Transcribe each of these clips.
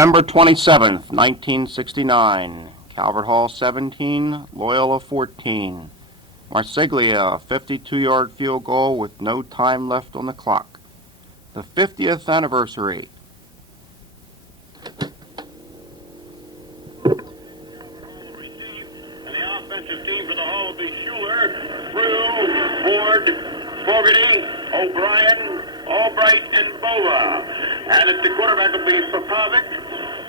November 27th, 1969. Calvert Hall 17, Loyola 14. Marsiglia, 52-yard field goal with no time left on the clock. The 50th anniversary. And the offensive team for the Hall will be Schuler, Frew, Ford, Fogarty, O'Brien, Albright, and Bova. And at the quarterback will be Popovic,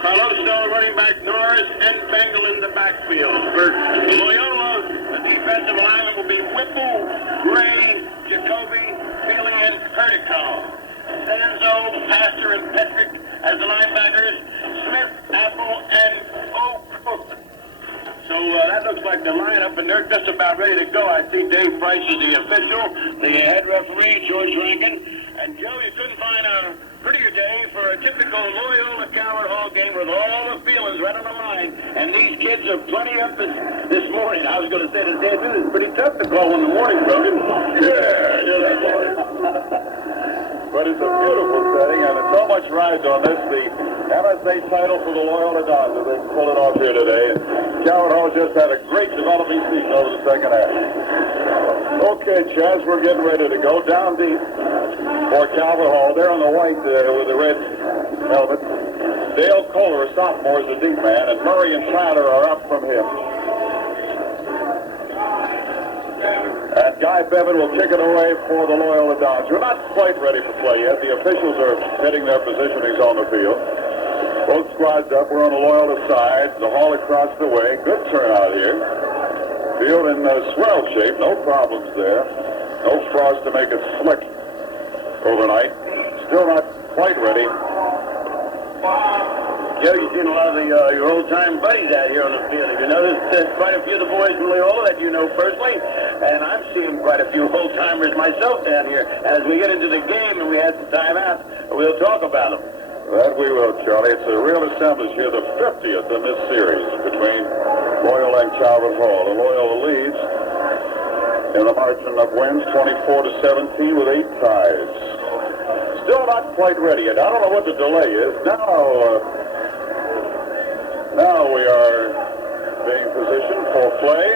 Carloso, running back Norris, and Bengal in the backfield. For Loyola, the defensive alignment will be Whipple, Gray, Jacoby, Feely, and Perdico. Sanzo, Pastor, and Petrick as the linebackers. Smith, Apple, and O'Cook. So that looks like the lineup, and they're just about ready to go. I see Dave Price is the official, the head referee, George Rankin. And Joe, you couldn't find a prettier day for a typical Loyola Calvert Hall game with all the feelings right on the line. And these kids are plenty up this morning. I was going to say this day, too, it's pretty tough to call when the morning's broken. But it's a beautiful setting, and it's so much rides on this. The MSA title for the Loyola Dodgers. They pull it off here today. Calvert Hall just had a great developing season over the second half. Okay, Chaz, we're getting ready to go down deep for Calvert Hall. They're on the white there with the red helmet. Dale Kohler, a sophomore, is the deep man, and Murray and Tyler are up from him. And Guy Bevan will kick it away for the Loyola Dodgers. We're not quite ready for play yet. The officials are hitting their positionings on the field. Both squads up. We're on the Loyola side. The Hall across the way. Good turnout here. Field in swell shape. No problems there. No frost to make it slick overnight. Still not quite ready. Joe, you've seen a lot of your old-time buddies out here on the field. Have you noticed quite a few of the boys from Loyola that you know personally? And I'm seeing quite a few old-timers myself down here. As we get into the game and we have some time out, we'll talk about them. That we will, Charlie. It's a real assemblage here, the 50th in this series between Loyola and Calvert Hall. And Loyola leads in the margin of wins 24-17 with 8 ties. Still not quite ready yet. I don't know what the delay is. Now we are being positioned for play.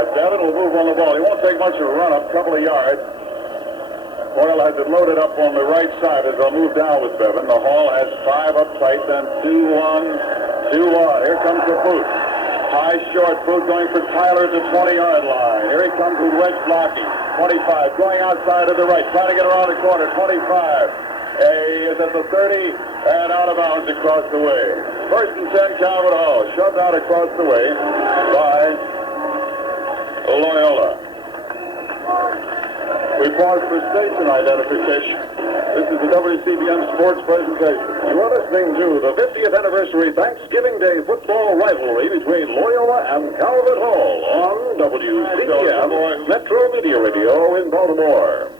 And Devin will move on the ball. He won't take much of a run up, a couple of yards. Hoyle has it loaded up on the right side as they'll move down with Bevan. The Hall has 5 up tight, then 2-1, 2-1. Here comes the boot. High short boot going for Tyler at the 20-yard line. Here he comes with wedge blocking. 25, going outside to the right, trying to get around the corner. 25. He is at the 30 and out of bounds across the way. First and 10, Calvert Hall. Shoved out across the way by Loyola. We pause for station identification. This is the WCBN Sports presentation. You're listening to the 50th anniversary Thanksgiving Day football rivalry between Loyola and Calvert Hall on WCBN Metro Media Radio in Baltimore.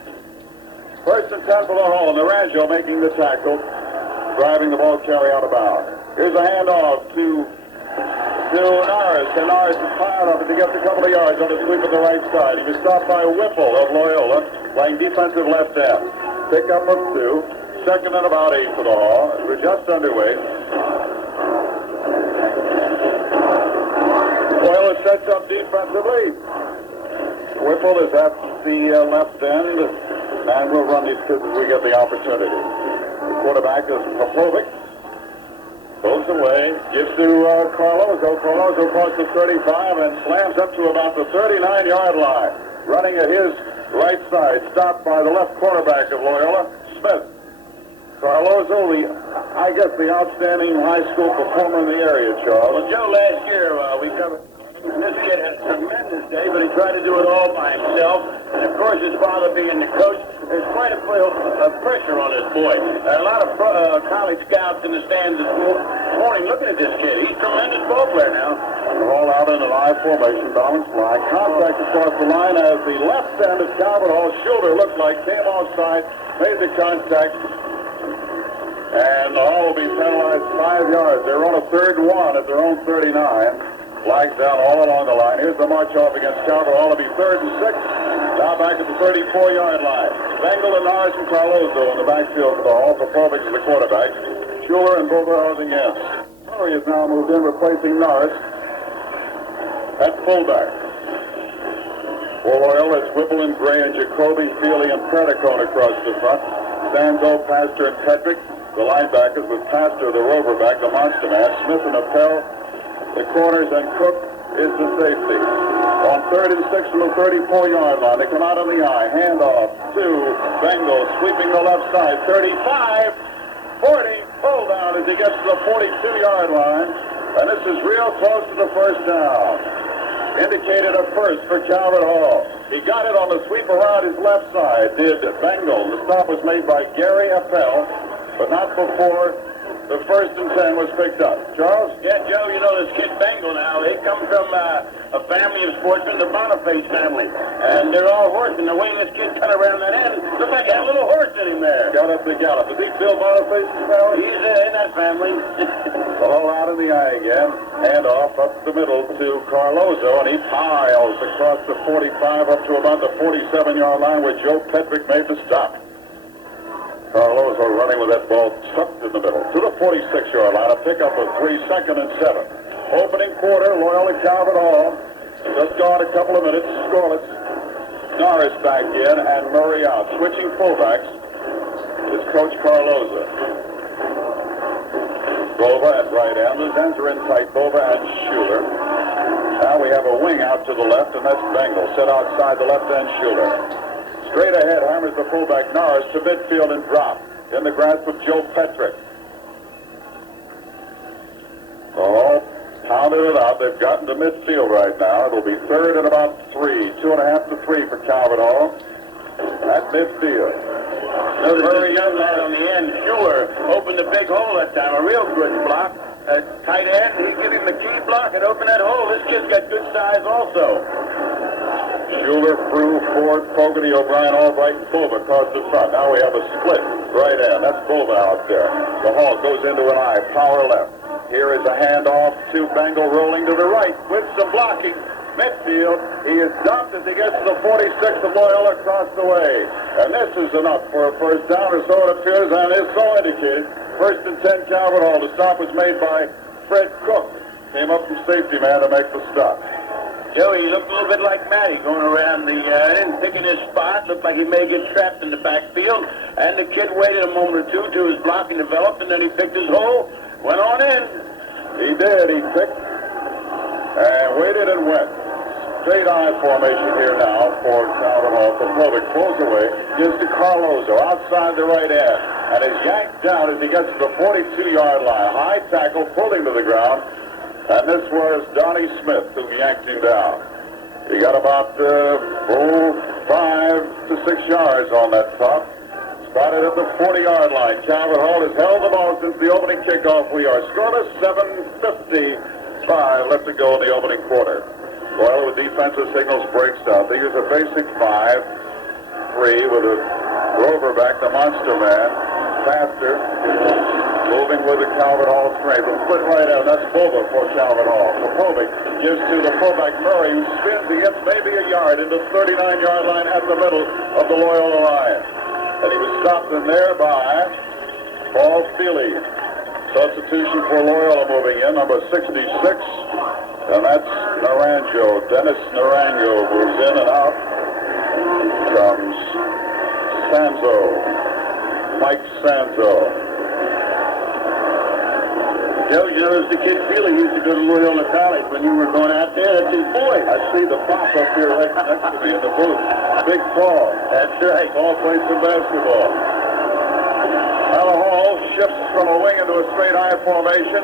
First and 10 for the Hall, and the Rancho making the tackle, driving the ball carry out of bounds. Here's a handoff to Norris, and Norris is fired up to get a couple of yards on the sweep of the right side. He was stopped by Whipple of Loyola, playing defensive left end. Pick up of 2, second and about 8 for the Hall. We're just underway. Loyola sets up defensively. Whipple is at the left end, and we'll run these kids as we get the opportunity. The quarterback is Popovic. Goes away, gives to Carloso. Carloso across the 35 and slams up to about the 39-yard line. Running at his right side, stopped by the left quarterback of Loyola, Smith. Carloso, the outstanding high school performer in the area, Charles. Well, Joe, last year we covered. This kid had a tremendous day, but he tried to do it all by himself. And, of course, his father being the coach, there's quite a pressure on this boy. A lot of college scouts in the stands this morning looking at this kid. He's a tremendous ball player now. They're all out in the live formation, balanced line. Contact across the line as the left end of Calvert Hall's shoulder looked like came offside, made the contact. And the Hall will be penalized 5 yards. They're on a 3rd and 1 at their own 39. Flags down all along the line. Here's the march off against Calvert Hall. It'll be 3rd and 6. Now back at the 34-yard line. Bengal and Norris and Carloso in the backfield for the Hall. Popovic is the quarterback. Schuler and Bova again. Murray has now moved in, replacing Norris at fullback. For Loyola, it's Whipple and Gray and Jacoby, Feely, and Predacone across the front. Sanzo, Pastor, and Petrick, the linebackers, with Pastor, the rover back, the monster man. Smith and Appel, the corners, and Cook is the safety. On 3rd and 6 from the 34-yard line, they come out on the eye. Handoff to Bengals, sweeping the left side. 35, 40, pull down as he gets to the 42-yard line. And this is real close to the first down. Indicated a first for Calvert Hall. He got it on the sweep around his left side, did Bengal. The stop was made by Gary Appel, but not before the 1st and 10 was picked up. Charles? Yeah, Joe, you know this kid Bengal now. They come from a family of sportsmen, the Boniface family. And they're all horsemen. The way this kid cut around that end, looked like he had a little horse in him there. Got up the gallop. Is he Bill Boniface's family? He's in that family. The hole out in the eye again. Hand off up the middle to Carlozo, and he piles across the 45 up to about the 47-yard line where Joe Petrick made the stop. Carlozo running with that ball tucked in the middle to the 46-yard line. A pickup of 3, 2nd and 7. Opening quarter, Loyola Calvert Hall. Just gone a couple of minutes, scoreless. Norris back in and Murray out. Switching fullbacks is Coach Carlozo. Bova at right end. The ends are in tight. Bova and Schuler. Now we have a wing out to the left, and that's Bengal. Set outside the left end, Schuler. Straight ahead, hammers the fullback Norris to midfield and drop. In the grasp of Joe Petrick. Oh, pounded it out. They've gotten to midfield right now. It'll be 3rd and about 3. 2.5 to 3 for Calvert Hall. At midfield. Very young lad on the end. Schuler opened a big hole that time. A real good block. A tight end. He give him a key block and open that hole. This kid's got good size also. Schuler, Frew, Ford, Fogarty, O'Brien, Albright, and Bova across the front. Now we have a split right end. That's Bova out there. The Hall goes into an eye. Power left. Here is a handoff to Bengal rolling to the right with some blocking. Midfield. He is dumped as he gets to the 46 of Loyola across the way. And this is enough for a first down, or so it appears, and is so indicated. 1st and 10 Calvert Hall. The stop was made by Fred Cook. Came up from safety man to make the stop. Joey, he looked a little bit like Matty going around the end, picking his spot. Looked like he may get trapped in the backfield. And the kid waited a moment or two till his blocking developed, and then he picked his hole, went on in. He did. He picked and waited and went. Straight eye formation here now for Calvert Hall. Popovic pulls away, gives to Carlozo outside the right end, and is yanked down as he gets to the 42-yard line. High tackle, pulled him to the ground. And this was Donnie Smith who yanked him down. He got about 5 to 6 yards on that top. Started at the 40-yard line. Calvert Hall has held the ball since the opening kickoff. We are scoreless, 7:55 left to go in the opening quarter. Loyola with defensive signals breaks out. They use a basic 5-3 with a rover back, the monster man. Faster. Moving with the Calvert Hall strength. A split right out. That's Bova for Calvert Hall. Popovic gives to the fullback Murray, who spins. He gets maybe a yard into the 39-yard line at the middle of the Loyola line. And he was stopped in there by Paul Feely. Substitution for Loyola moving in, number 66. And that's Naranjo. Dennis Naranjo moves in, and out comes Sanzo. Mike Sanzo. Joe, you know, there's the kid Feely used to go to Loyola College when you were going out there. That's his boy. I see the pop up here right next to me in the booth. Big Paul. That's right. Paul plays some basketball. Now the Hall shifts from a wing into a straight eye formation.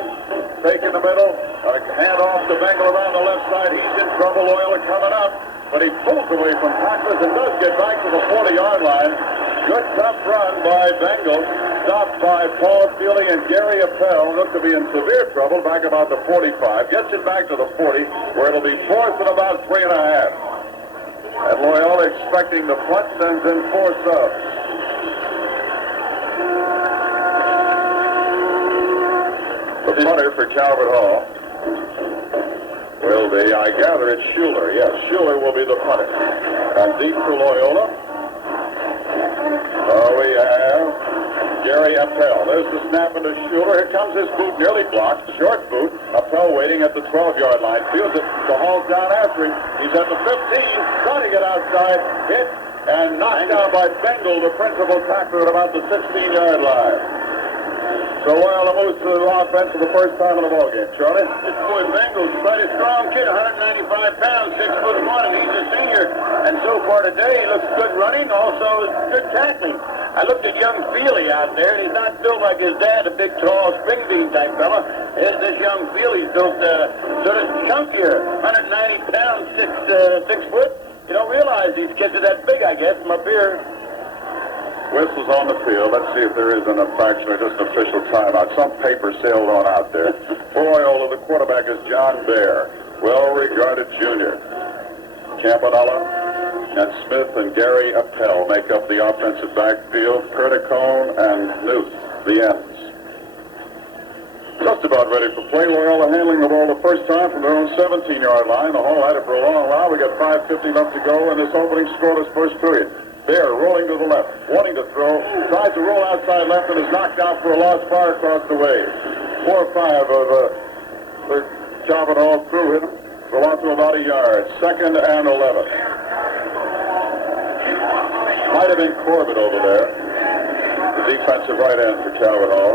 Take in the middle. A handoff to Bengal around the left side. He's in trouble. Loyola coming up. But he pulls away from tacklers and does get back to the 40-yard line. Good tough run by Bengal. Stopped by Paul Feely and Gary Appel. Looked to be in severe trouble back about the 45. Gets it back to the 40, where it'll be 4th and about 3.5. And Loyola expecting the punt, sends in 4 subs. The punter for Calvert Hall will be, I gather it's Schuler. Yes, Schuler will be the punter. And deep for Loyola. We have Gary Appel. There's the snap into Schuler. Here comes his boot, nearly blocked. Short boot. Appel waiting at the 12-yard line. Fields it. The Hall's down after him. He's at the 15. Trying to get outside. Hit and knocked down by Bengal, the principal tackler, at about the 16-yard line. So Loyola moves to the offense for the first time in the ballgame. Charlie? This boy Bengal's quite a strong kid, 195 pounds, 6'1", and he's a senior. And so far today, he looks good running, also good tackling. I looked at young Feely out there, and he's not built like his dad, a big, tall, spring bean type fella. This young Feely's built sort of chunkier, 190 pounds, 6 foot. You don't realize these kids are that big, I guess, from up here. Whistles on the field. Let's see if there is an infraction or just an official timeout. Some paper sailed on out there. For Loyola, the quarterback is John Baer, well-regarded junior. Campanella and Smith and Gary Appel make up the offensive backfield. Perticone and Newth, the ends. Just about ready for play. Loyola handling the ball the first time from their own 17-yard line. The Hall had it for a long while. We got 5:50 left to go in this opening scoreless first period. Bear rolling to the left, wanting to throw, tries to roll outside left and is knocked out for a lost far across the way. 4 or 5 of the Calvert Hall crew hit him. Go on to about a yard. 2nd and 11. Might have been Corbett over there, the defensive right end for Calvert Hall.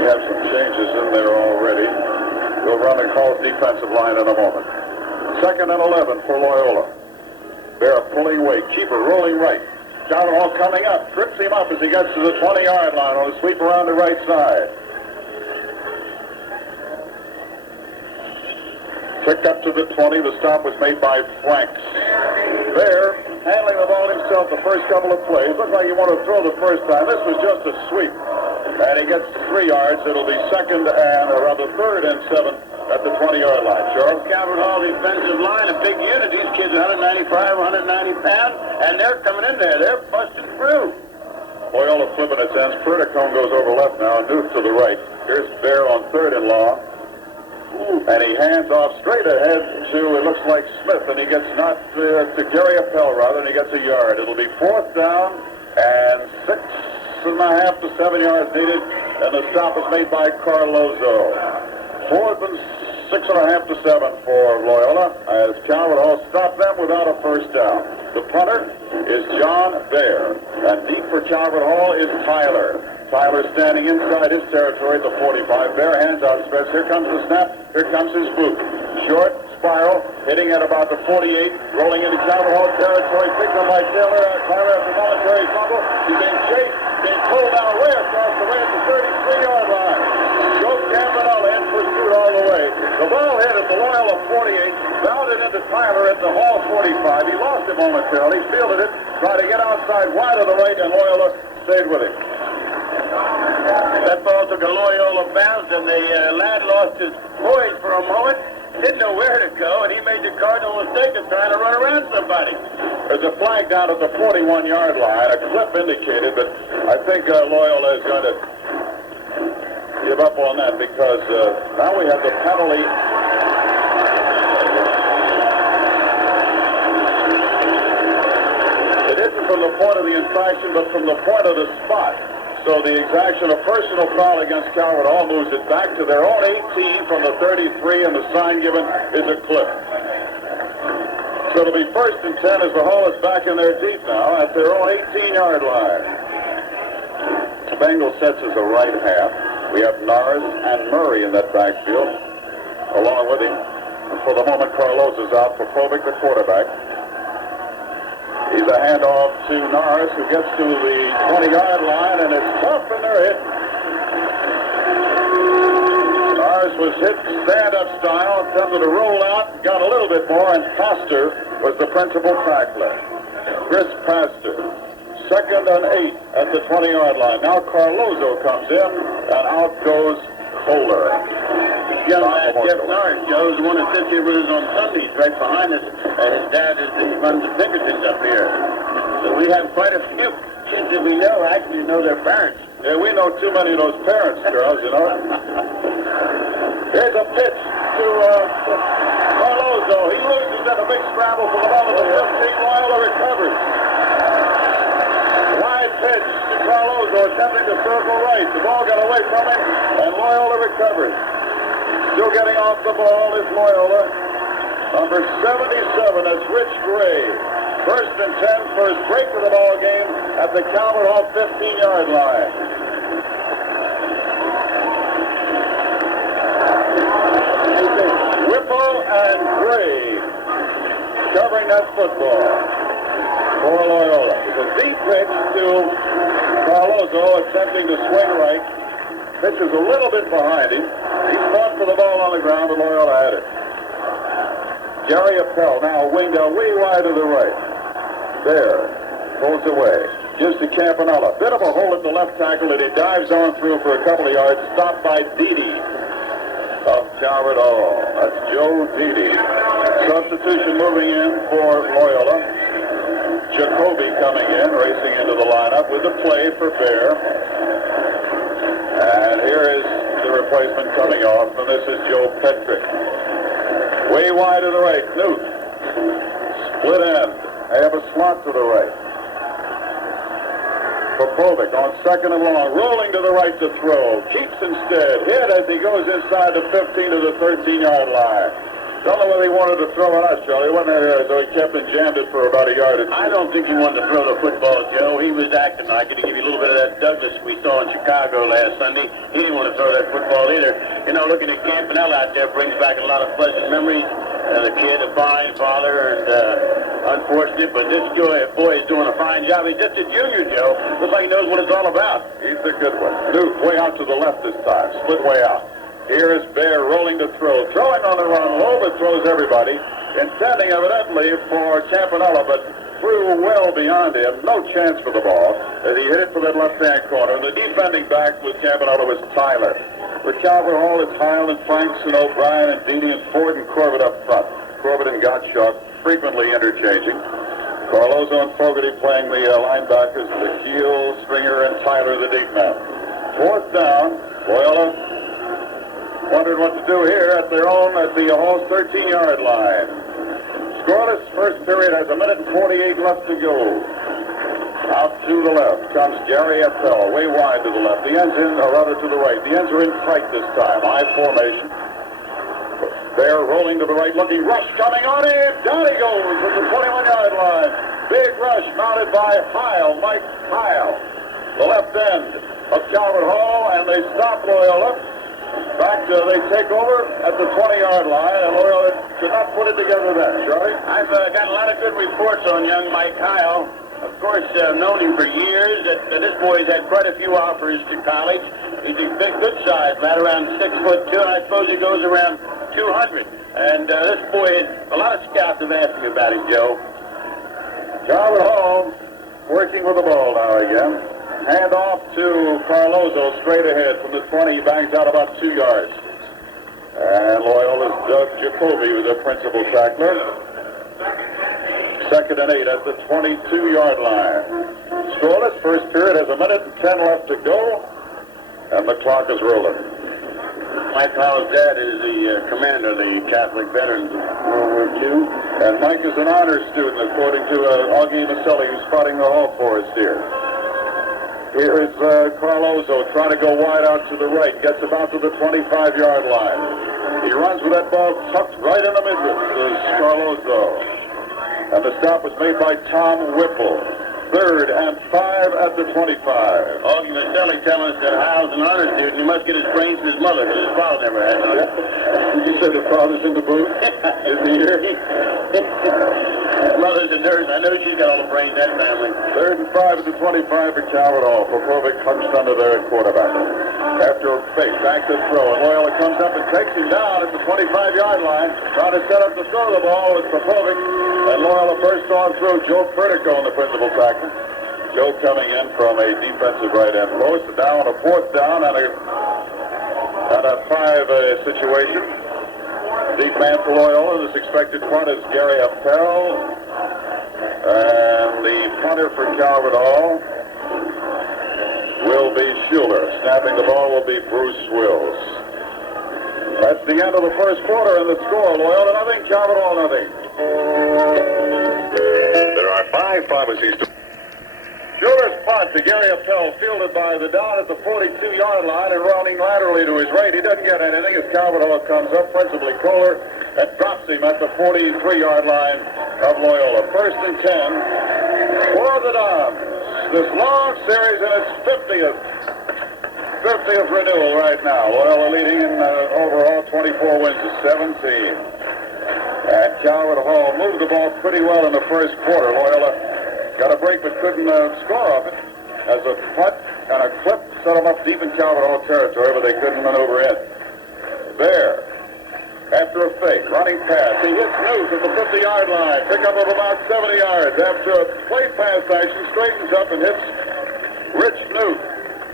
They have some changes in there already. We'll run the Hall's defensive line in a moment. 2nd and 11 for Loyola. They're pulling weight. Keeper rolling right. Calvert Hall coming up. Trips him up as he gets to the 20-yard line on a sweep around the right side. Picked up to the 20. The stop was made by Franks. There, handling the ball himself the first couple of plays. Looked like he wanted to throw the first time. This was just a sweep. And he gets 3 yards. It'll be 2nd and around the 3rd and 7 at the 20-yard line. Charles? Calvert Hall defensive line, a big unit. These kids are 195, 190 pounds, and they're coming in there. They're busting through. Loyola flipping its ends. Perticone goes over left now, and Newth to the right. Here's Bear on 3rd and long. And he hands off straight ahead to, it looks like Smith, and he gets knocked to Gary Appel, rather, and he gets a yard. It'll be 4th down and 6.5 to 7 yards needed, and the stop is made by Carlozo. 4th and 6.5 to 7 for Loyola, as Calvert Hall stopped them without a first down. The punter is John Baer, and deep for Calvert Hall is Tyler. Tyler standing inside his territory at the 45. Bear hands outstretched. Here comes the snap. Here comes his boot. Short, spiral, hitting at about the 48, rolling into Calvert Hall territory. Picked up by Taylor. Tyler after momentary fumble. He's being chased, being pulled down way across the way at the 33-yard line. Joe Campanella in pursuit all the way. The ball hit at the Loyola 48, bounded into Tyler at the Hall 45. He lost it momentarily, fielded it, tried to get outside wide of the right, and Loyola stayed with him. That ball took a Loyola bounce, and the lad lost his poise for a moment. Didn't know where to go, and he made the cardinal mistake of trying to run around somebody. There's a flag down at the 41-yard line. A clip indicated, but I think Loyola is going to give up on that because now we have the penalty. It isn't from the point of the infraction, but from the point of the spot. So the exaction of personal foul against Calvert Hall moves it back to their own 18 from the 33, and the sign given is a clip. So it'll be 1st and 10 as the Hall is back in their deep now at their own 18-yard line. Bengal sets as a right half. We have Nars and Murray in that backfield along with him. And for the moment, Carlos is out for Provic, the quarterback. He's a handoff to Nars, who gets to the 20-yard line, and it's tough, and they're hit. Nars was hit stand-up style, attempted to roll out, got a little bit more, and Pastor was the principal tackler. Chris Pastor. 2nd and 8 at the 20-yard line. Now Carlozo comes in, and out goes Kohler. Young lad Jeff Nars, Joe, is the one that sits here with us on Sundays, right behind us. His dad runs the Pinkertons up here. So we have quite a few kids that we know actually know their parents. Yeah, we know too many of those parents, girls, you know. Here's a pitch to Carlozo. He loses at a big scramble for the ball to the 15. Loyola recovers. pitch. Carlozo attempting to circle right. The ball got away from him, and Loyola recovers. Still getting off the ball is Loyola. Number 77, that's Rich Gray. First and 10, first break of the ball game at the Calvert Hall 15-yard line. Whipple and Gray covering that football for Loyola. It's a deep pitch to Carlozo attempting to swing right. Pitch is a little bit behind him. He fought for the ball on the ground, but Loyola had it. Gary Appel now winged out way wide to the right. There. Pulls away. Gives to Campanella. Bit of a hole at the left tackle that he dives on through for a couple of yards. Stopped by Dede of Calvert Hall. That's Joe Dede. Substitution moving in for Loyola. Jacoby coming in, racing into the lineup with the play for Bear. And here is the replacement coming off, and this is Joe Petrick. Way wide to the right, Newt. Split end. They have a slot to the right. Popovic on second and long, rolling to the right to throw. Keeps instead. Hit as he goes inside the 15 to the 13-yard line. Don't know whether he wanted to throw it out, Charlie. He wasn't there, so he kept and jammed it for about a yard. I don't think he wanted to throw the football, Joe. He was acting like it. To give you a little bit of that Douglas we saw in Chicago last Sunday, he didn't want to throw that football either. You know, looking at Campanella out there brings back a lot of pleasant memories. The kid, a fine father, and unfortunate, but this boy is doing a fine job. He's just a junior, Joe. Looks like he knows what it's all about. He's a good one. Newt way out to the left this time. Split way out. Here is Bear rolling to throw. Throwing on the run low, but throws everybody. Intending evidently for Campanella, but threw well beyond him. No chance for the ball as he hit it for that left-hand corner. The defending back with Campanella was Tyler. For Calvert Hall, it's Highland, Franks, and O'Brien, and Dede, and Ford, and Corbett up front. Corbett and Gottschalk frequently interchanging. Carlozo and Fogarty playing the linebackers, the heel, Stringer, and Tyler, the deep man. Fourth down, Loyola wondered what to do here at the Hall's 13-yard line. Scoreless, first period has 1:48 left to go. Out to the left comes Gary Appel, way wide to the left. The ends in, or rather to the right. The ends are in tight this time. High formation. They're rolling to the right, looking. Rush coming on in. Down he goes at the 21-yard line. Big rush mounted by Mike Heil. The left end of Calvert Hall, and they stop Loyola. They take over at the 20-yard line, and Loyola could not put it together then. Charlie? I've got a lot of good reports on young Mike Heil. Of course, known him for years. This boy's had quite a few offers to college. He's a big, good size lad, around 6'2", and I suppose he goes around 200. And this boy, a lot of scouts have asked me about him, Joe. Calvert Hall working with the ball now again. Hand off to Carlozo straight ahead from the 20. He bangs out about 2 yards. And Loyola's Doug Jacoby was a principal tackler. Second and 8 at the 22-yard line. Scoreless, first period has 1:10 left to go, and the clock is rolling. Mike Heil's dad is the commander of the Catholic Veterans of World War II. And Mike is an honors student, according to Augie Maselli, who's spotting the hall for us here. Here is Carlozo trying to go wide out to the right. Gets about to the 25-yard line. He runs with that ball tucked right in the middle. There's Carlozo. And the stop was made by Tom Whipple. 3rd and 5 at the 25. Augie Maselli telling us that Heil's an honor student. He must get his brains from his mother, because his father never had one. You said the father's in the booth? Is he here? His mother's a nurse. I know she's got all the brains in that family. 3rd and 5 at the 25 for Calvert Hall. Popovic hunched under there at quarterback. After a fake, back to throw, and Loyola comes up and takes him down at the 25-yard line. Trying to set up to throw the ball with Popovic. And Loyola first on through. Joe Pertico in the principal tackle. Joe coming in from a defensive right end post. Down a 4th down and a 5 situation. Deep man for Loyola. This expected punt is Gary Appel. And the punter for Calvert Hall will be Schuler. Snapping the ball will be Bruce Wills. That's the end of the first quarter, and the score, Loyola nothing, Calvert Hall nothing. There are 5 pharmacies to... Schuler's punt to Gary Appel, fielded by the down at the 42-yard line and running laterally to his right. He doesn't get anything as Calvert Hall comes up, principally Kohler, and drops him at the 43-yard line of Loyola. 1st and 10 for the Dons. This long series in its 50th renewal right now. Loyola leading in overall 24 wins to 17. And Calvert Hall moved the ball pretty well in the first quarter. Loyola got a break but couldn't score off it as a punt and a clip set them up deep in Calvert Hall territory, but they couldn't maneuver in. There, after a fake, running pass, he hits Newt at the 50-yard line. Pickup of about 70 yards. After a play pass action, straightens up and hits Rich Newt.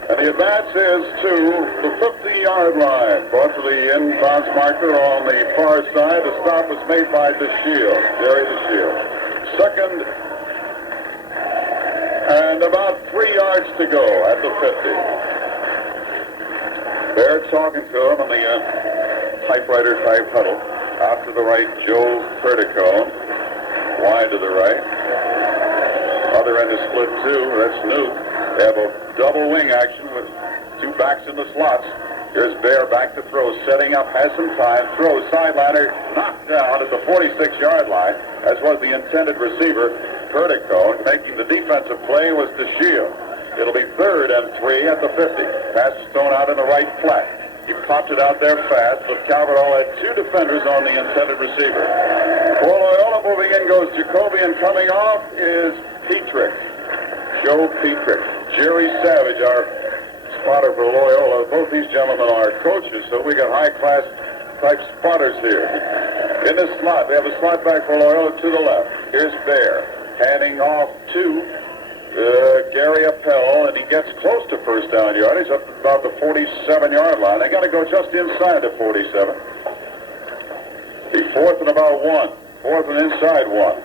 And the advance is to the 50-yard line. Brought to the inbounds marker on the far side. The stop was made by DeShield, Jerry DeShield. Second and about 3 yards to go at the 50. They're talking to him in the typewriter-type huddle. Out to the right, Joe Perdico. Wide to the right. Other end is split two. That's Newt. They have a double wing action with two backs in the slots. Here's Bear back to throw, setting up, has some time, throws, sideliner, knocked down at the 46-yard line, as was the intended receiver, Perdico. Making the defensive play was DeShield. It'll be 3rd and 3 at the 50. Pass is thrown out in the right flat. He popped it out there fast, but Calvert Hall had two defenders on the intended receiver. For Loyola, moving in goes Jacoby, and coming off is Petrick. Joe Petrick. Jerry Savage, our spotter for Loyola. Both these gentlemen are coaches, so we got high-class type spotters here. In the slot, they have a slot back for Loyola to the left. Here's Bear, handing off to Gary Appel, and he gets close to first down yardage, up about the 47-yard line. They got to go just inside the 47. The 4th and about 1. 4th and inside 1.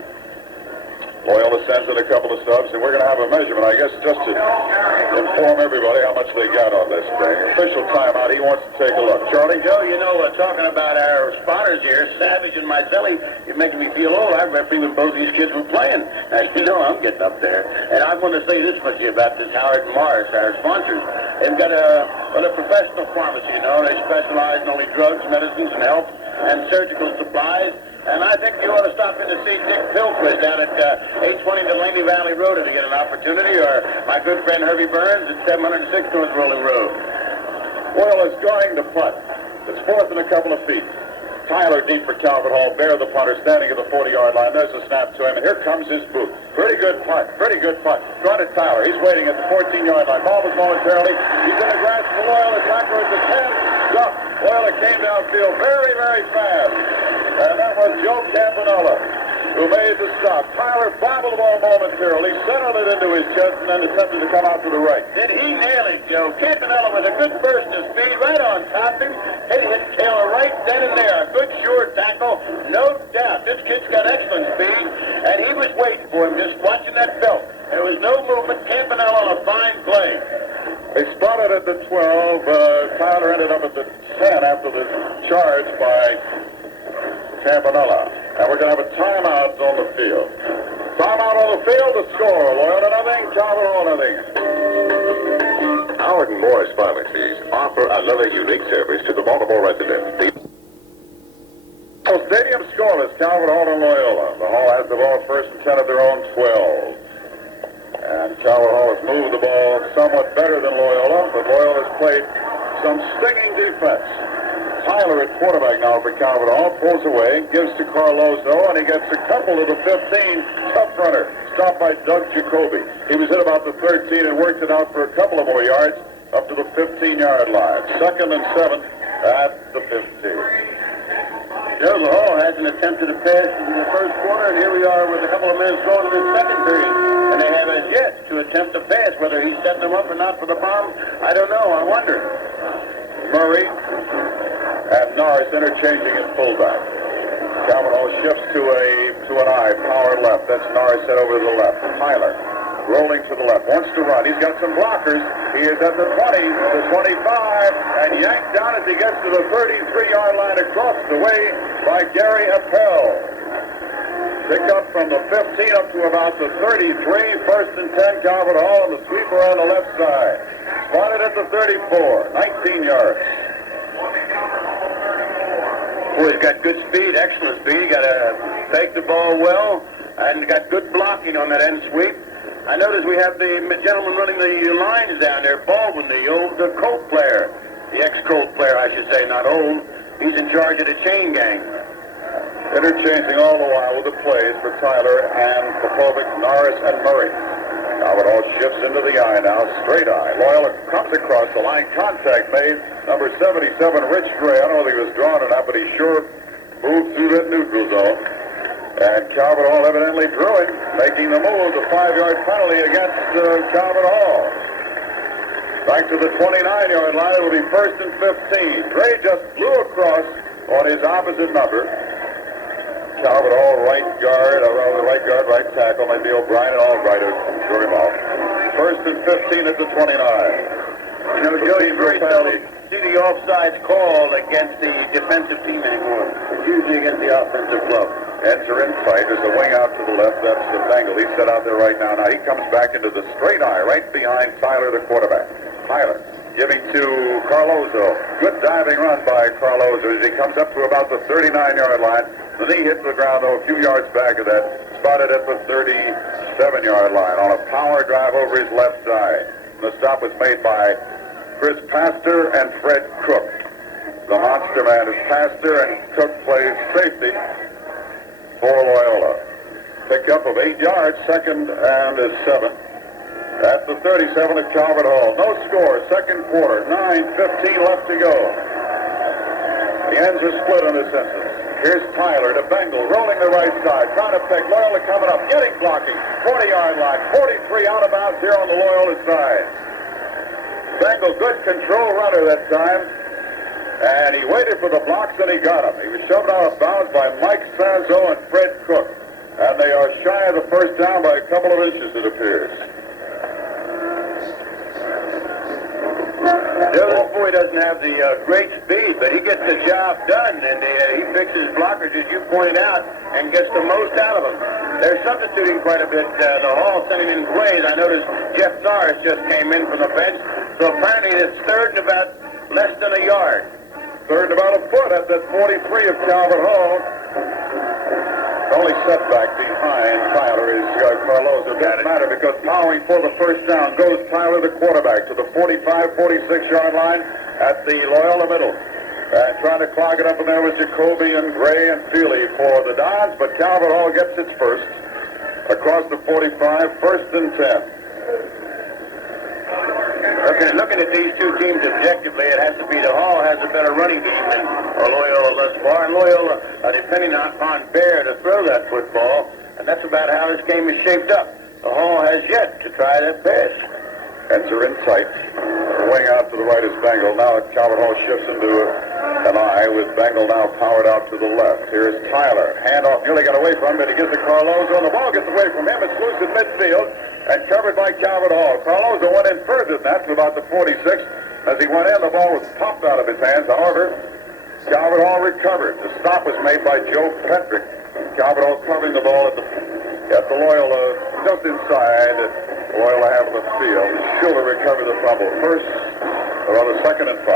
Loyola sends in a couple of subs, and we're going to have a measurement, I guess, just to inform everybody how much they got on this thing. Official timeout. He wants to take a look. Charlie? Joe, you know, talking about our spotters here, Savage and Myselli, you're making me feel old. I remember when both these kids were playing. As you know, I'm getting up there. And I want to say this much here about this Howard and Morris, our sponsors. They've got a professional pharmacy, you know. They specialize in only drugs, medicines, and health and surgical supplies. And I think you ought to stop in to see Dick Pilquist down at 820 Delaney Valley Road if you get an opportunity, or my good friend Herbie Burns at 706 North Rolling Road. Loyola is going to punt. It's 4th and a couple of feet. Tyler deep for Calvert Hall. Bear the punter standing at the 40-yard line. There's a snap to him, and here comes his boot. Pretty good punt. Pretty good punt. Going to Tyler. He's waiting at the 14-yard line. Ball was momentarily. He's in the grass for Loyola. Tackler at the 10. Duck. Loyola came downfield very, very fast. And that was Joe Campanella who made the stop. Tyler bobbled the ball momentarily, settled it into his chest, and then attempted to come out to the right. Did he nail it, Joe? Campanella with a good burst of speed right on top of him. Hit Taylor right then and there. A good, sure tackle, no doubt. This kid's got excellent speed, and he was waiting for him, just watching that belt. There was no movement. Campanella on a fine play. They spotted at the 12. Tyler ended up at the 10 after the charge by Campanella. And we're going to have a timeout on the field. Timeout on the field to score. Loyola nothing, Calvert Hall nothing. Howard and Morris pharmacies offer another unique service to the Baltimore resident. Stadium scoreless, Calvert Hall and Loyola. The Hall has the ball 1st and 10 of their own 12. And Calvert Hall has moved the ball somewhat better than Loyola, but Loyola has played some stinging defense. Tyler at quarterback now for Calvert Hall, pulls away, gives to Carloso, and he gets a couple to the 15. Tough runner, stopped by Doug Jacoby. He was at about the 13 and worked it out for a couple of more yards up to the 15-yard line. 2nd and 7 at the 15. Joe, the Hall hasn't attempted a pass in the first quarter, and here we are with a couple of minutes going in the second period. And they have as yet to attempt a pass. Whether he's setting them up or not for the bomb, I don't know. I wonder. Murray and Norris interchanging at fullback. Calvert Hall shifts to an I, power left. That's Norris set over to the left. Tyler rolling to the left, wants to run. He's got some blockers. He is at the 20, the 25, and yanked down as he gets to the 33-yard line across the way by Gary Appel. Pick up from the 15 up to about the 33. First and 10, Calvert Hall, and the sweeper on the left side. Spotted at the 34, 19 yards. Boy, he's got good speed, excellent speed. Got to take the ball well, and got good blocking on that end sweep. I notice we have the gentleman running the lines down there, Baldwin, the old Colt player. The ex-Colt player, I should say, not old. He's in charge of the chain gang. Interchanging all the while with the plays for Tyler and Popovic, Norris, and Murray. Calvert Hall shifts into the eye now, straight eye. Loyola comes across the line, contact made. Number 77, Rich Gray. I don't know if he was drawn or not, but he sure moved through that neutral zone. And Calvert Hall evidently drew him, making the move, the 5-yard penalty against Calvert Hall. Back to the 29-yard line, it will be first and 15. Gray just flew across on his opposite number. Calvert Hall, right guard, right tackle, might be O'Brien and Albright who threw him off. First and 15 at the 29. You know, Joe, you very seldom see the offsides called against the defensive team anymore. It's usually against the offensive club. Enter in tight. There's a wing out to the left. That's the Bengal. He's set out there right now. Now he comes back into the straight eye, right behind Tyler, the quarterback. Tyler giving to Carlozo. Good diving run by Carlozo as he comes up to about the 39-yard line. The knee hits the ground, though, a few yards back of that. Spotted at the 37-yard line on a power drive over his left side. The stop was made by Chris Pastor and Fred Cook. The monster man is Pastor, and Cook plays safety for Loyola. Pickup of 8 yards, second and 7. At the 37 of Calvert Hall. No score, second quarter, 9:15 left to go. The ends are split in this instance. Here's Tyler to Bengal, rolling the right side, trying to pick. Loyola coming up, getting blocking. 40-yard line, 43 out of bounds here on the Loyola side. Bengal, good control runner that time. And he waited for the blocks, and he got him. He was shoved out of bounds by Mike Sanzo and Fred Cook. And they are shy of the first down by a couple of inches, it appears. This boy doesn't have the great speed, but he gets the job done, and he fixes blockers, as you pointed out, and gets the most out of them. They're substituting quite a bit. The Hall sending in plays. I noticed Jeff Norris just came in from the bench, so apparently it's third and about less than a yard. Third and about a foot at that 43 of Calvert Hall. The only setback behind Tyler is Carlozo. It doesn't matter because powering for the first down goes Tyler, the quarterback, to the 45, 46-yard line at the Loyola middle. And trying to clog it up in there was Jacoby and Gray and Feely for the Dons, but Calvert Hall gets its first. Across the 45, first and 10. Looking at these two teams objectively, it has to be the Hall has a better running game than Loyola thus far. And Loyola are depending on Bear to throw that football, and that's about how this game is shaped up. The Hall has yet to try that pass. Ends are in sight. Wing out to the right is Bengal. Now Calvert Hall shifts into an eye with Bengal now powered out to the left. Here's Tyler. Handoff nearly got away from him, but he gets to Carlozo, and the ball gets away from him. It's loose in midfield and covered by Calvert Hall. Carlozo went in further than that to about the 46. As he went in, the ball was popped out of his hands. However, Calvert Hall recovered. The stop was made by Joe Petrick. Calvert Hall covering the ball at the Loyola, just inside Loyola half of the field. Schuler recovered the fumble. First, around the 2nd and 5.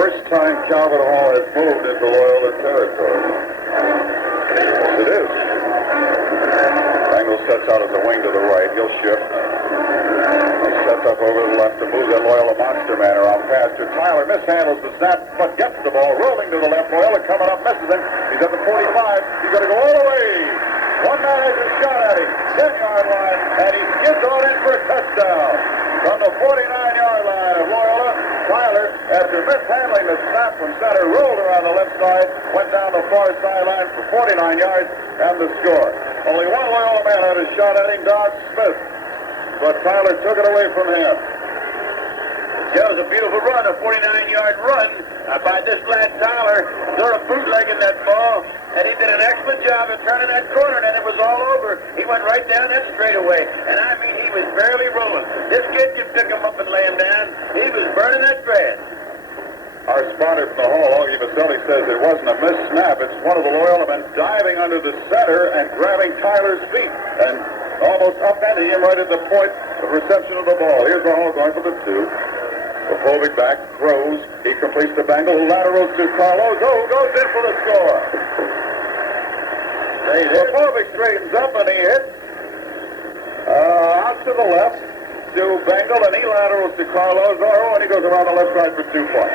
First time Calvert Hall has moved into Loyola territory. Yes, it is. Bengal sets out as a wing to the right. He'll shift. Sets up over to the left to move that Loyola monster man around pass to Tyler. Mishandles the snap, but gets the ball rolling to the left. Loyola coming up, misses him. He's at the 45. He's going to go all the way. One man has a shot at him. 10-yard line, and he skids on in for a touchdown. From the 49-yard line of Loyola, Tyler, after mishandling the snap from center, rolled around the left side, went down the far sideline for 49 yards, and the score. Only one Loyola man had a shot at him, Don Smith. But Tyler took it away from him. Yeah, it was a beautiful run, a 49-yard run by this lad Tyler. Sort of bootlegging that ball, and he did an excellent job of turning that corner, and then it was all over. He went right down that straightaway, and I mean, he was barely rolling. This kid could pick him up and lay him down. He was burning that grass. Our spotter from the hall, Augie Vaselli, says it wasn't a missed snap. It's one of the Loyola men diving under the center and grabbing Tyler's feet and almost upending him right at the point of reception of the ball. Here's the hall going for the 2. The fullback back throws. He completes the bangle. Laterals to Carlos. Oh, goes in for the score. The fullback straightens up and he hits out to the left to Bengal, and he laterals to Carlos. Oh, and he goes around the left side for 2 points.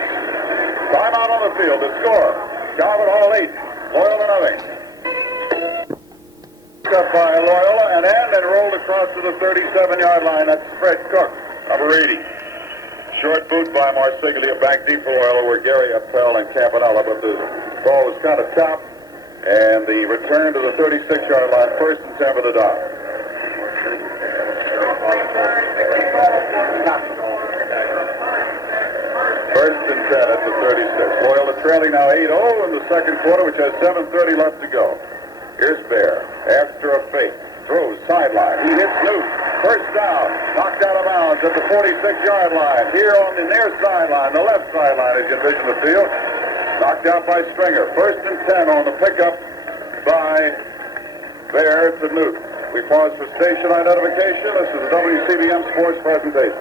Timeout on the field. The score: Calvert Hall 8, Loyola nothing. Up by Loyola and rolled across to the 37-yard line. That's Fred Cook, number 80. Short boot by Marsiglia, back deep for Loyola, where Gary Appel and Campanella, but the ball was kind of topped, and the return to the 36-yard line, 1st and 10 for the Doc. First and 10 at the 36. Loyola trailing now 8-0 in the second quarter, which has 7:30 left to go. Here's Bear. After a fake. Throws sideline. He hits Newt. First down. Knocked out of bounds at the 46-yard line. Here on the near sideline, the left sideline as you envision the field. Knocked out by Stringer. 1st and 10 on the pickup by Bear to Newt. We pause for station identification. This is a WCBM Sports presentation.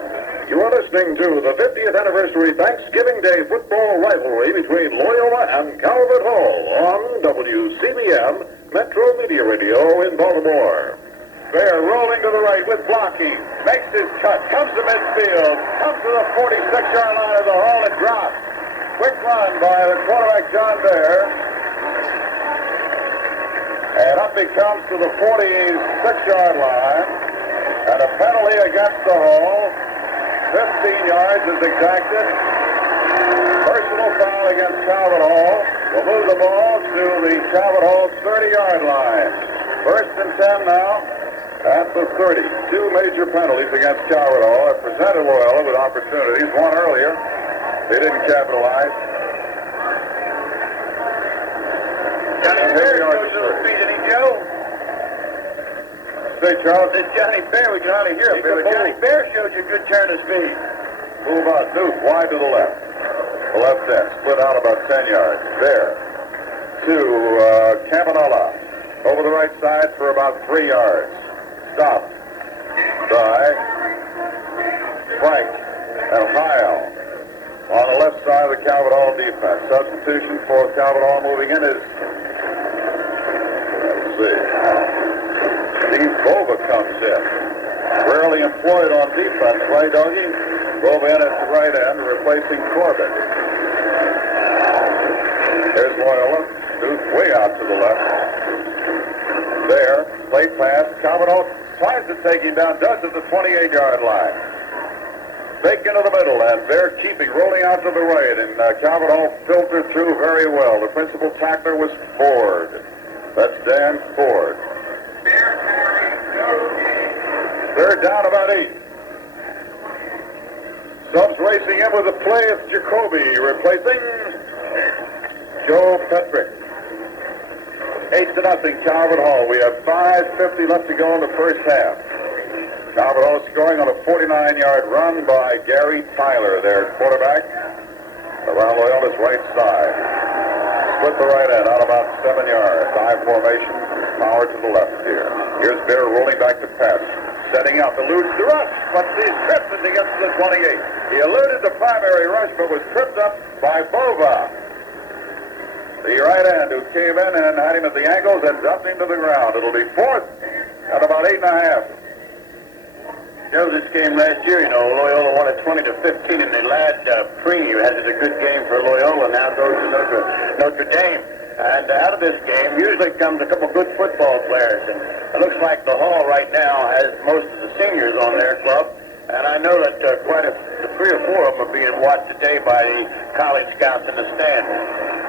You are listening to the 50th anniversary Thanksgiving Day football rivalry between Loyola and Calvert Hall on WCBM Metro Media Radio in Baltimore. Bear rolling to the right with blocking. Makes his cut. Comes to midfield. Comes to the 46-yard line of the Hall and drops. Quick run by the quarterback, John Bear. And up he comes to the 46-yard line. And a penalty against the Hall. 15 yards is exacted. Personal foul against Calvert Hall. Will move the ball to the Calvert Hall 30-yard line. 1st and 10 now at the 30. 2 major penalties against Calvert Hall have presented Loyola with opportunities. One earlier. They didn't capitalize. Johnny Bear shows you speed, didn't he, Joe? Say, Charles. This Johnny Bear, we can hardly hear him. Johnny Bear showed you a good turn of speed. Move on. Newt wide to the left. The left end. Split out about 10 yards. There. To Campanella. Over the right side for about 3 yards. Stop. By Frank and Heil. On the left side of the Calvert Hall defense. Substitution for Calvert Hall moving in is, let's see, Steve Bova comes in. Rarely employed on defense, right, Doggy? Bova in at the right end, replacing Corbett. There's Loyola. Newt way out to the left. There, late pass. Calvert Hall tries to take him down, does at the 28-yard line. Fake into the middle, and they're keeping, rolling out to the right, and Calvert Hall filtered through very well. The principal tackler was Ford. That's Dan Ford. They're down about 8. Subs racing in with a play. It's Jacoby replacing Joe Petrick. 8-0, Calvert Hall. We have 5:50 left to go in the first half. Calvert Hall scoring on a 49-yard run by Gary Tyler, their quarterback, around Loyola's right side. Split the right end out about 7 yards. I formation, power to the left here. Here's Bear rolling back to pass. Setting up, eludes the rush, but he's tripped as he gets to the 28. He eluded the primary rush, but was tripped up by Bova. The right end who came in and had him at the ankles and dumped him to the ground. It'll be 4th at about 8.5. Joe, this game last year, Loyola won it 20-15, and the lad Pree had a good game for Loyola. Now goes to Notre Dame. And out of this game usually comes a couple good football players. And it looks like the Hall right now has most of the seniors on their club. And I know that quite 3 or 4 of them are being watched today by the college scouts in the stands.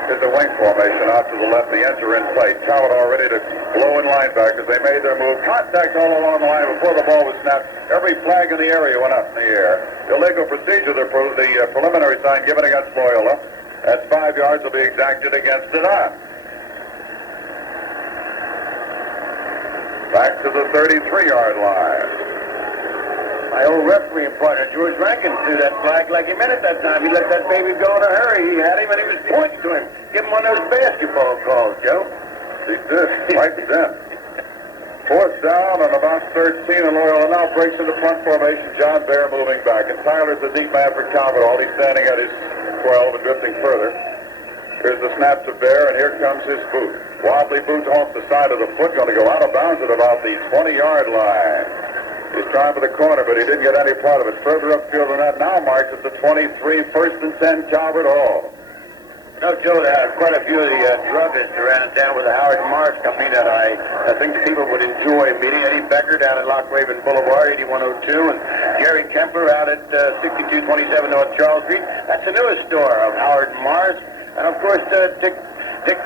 Here's the wing formation out to the left. The ends are in sight. Calvert all ready to blow in linebackers. They made their move. Contact all along the line before the ball was snapped. Every flag in the area went up in the air. Illegal procedure, the preliminary sign given against Loyola. That's 5 yards will be exacted against it on. Back to the 33-yard line. My old refereeing partner, George Rankin, threw that flag like he meant it that time. He let that baby go in a hurry. He had him, and he was pointing to him. Give him one of those basketball calls, Joe. He did. Right then. Fourth down and about 13, and Loyola now breaks into punt formation. John Bear moving back, and Tyler's the deep man for Calvert. He's standing at his 12 and drifting further. Here's the snap to Bear, and here comes his boot. Wobbly boot off the side of the foot, going to go out of bounds at about the 20-yard line. He's trying for the corner, but he didn't get any part of it. Further upfield than that, now marks at the 23, first and 10, Calvert Hall. You know, Joe, there are quite a few of the druggists ran it down with the Howard Mars Company that I think the people would enjoy meeting. Eddie Becker down at Lock Raven Boulevard, 8102, and Jerry Kemper out at 6227 North Charles Street. That's the newest store of Howard Mars. And, of course, Dick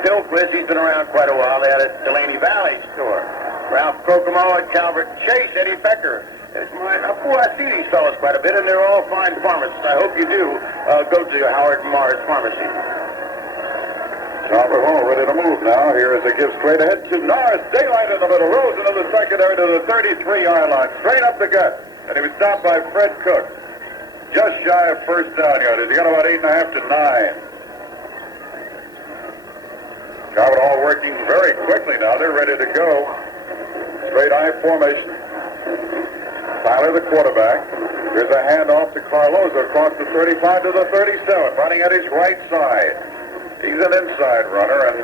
Pilquist, he's been around quite a while. They had a Delaney Valley store. Ralph Kokomo at Calvert Chase, Eddie Becker. Boy, I see these fellas quite a bit, and they're all fine pharmacists. I hope you do go to Howard Mars Pharmacy. Calvert Hall ready to move now. Here is a give straight ahead to Norris. Daylight in the middle. Rose into the secondary to the 33-yard line. Straight up the gut. And he was stopped by Fred Cook. Just shy of first down yardage. He got about 8.5 to 9. Calvert Hall working very quickly now. They're ready to go. Straight I formation. Tyler, the quarterback. Here's a handoff to Carloza across the 35 to the 37, running at his right side. He's an inside runner, and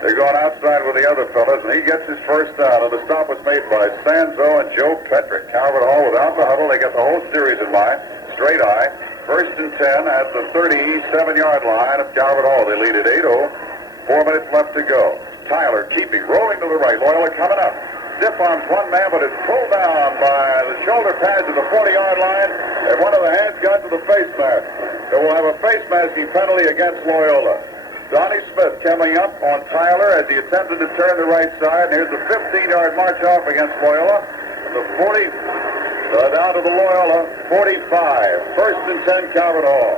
they're going outside with the other fellas, and he gets his first down. And the stop was made by Sanzo and Joe Petrick. Calvert Hall without the huddle. They got the whole series in mind. Straight eye. First and 10 at the 37-yard line of Calvert Hall. They lead at 8-0. 4 minutes left to go. Tyler keeping, rolling to the right. Loyola coming up. Stiff arms one man, but it's pulled down by the shoulder pads at the 40-yard line, and one of the hands got to the face mask. So we'll have a face masking penalty against Loyola. Donnie Smith coming up on Tyler as he attempted to turn the right side. And here's the 15-yard march off against Loyola. The 40, down to the Loyola 45. First and 10, Calvert Hall.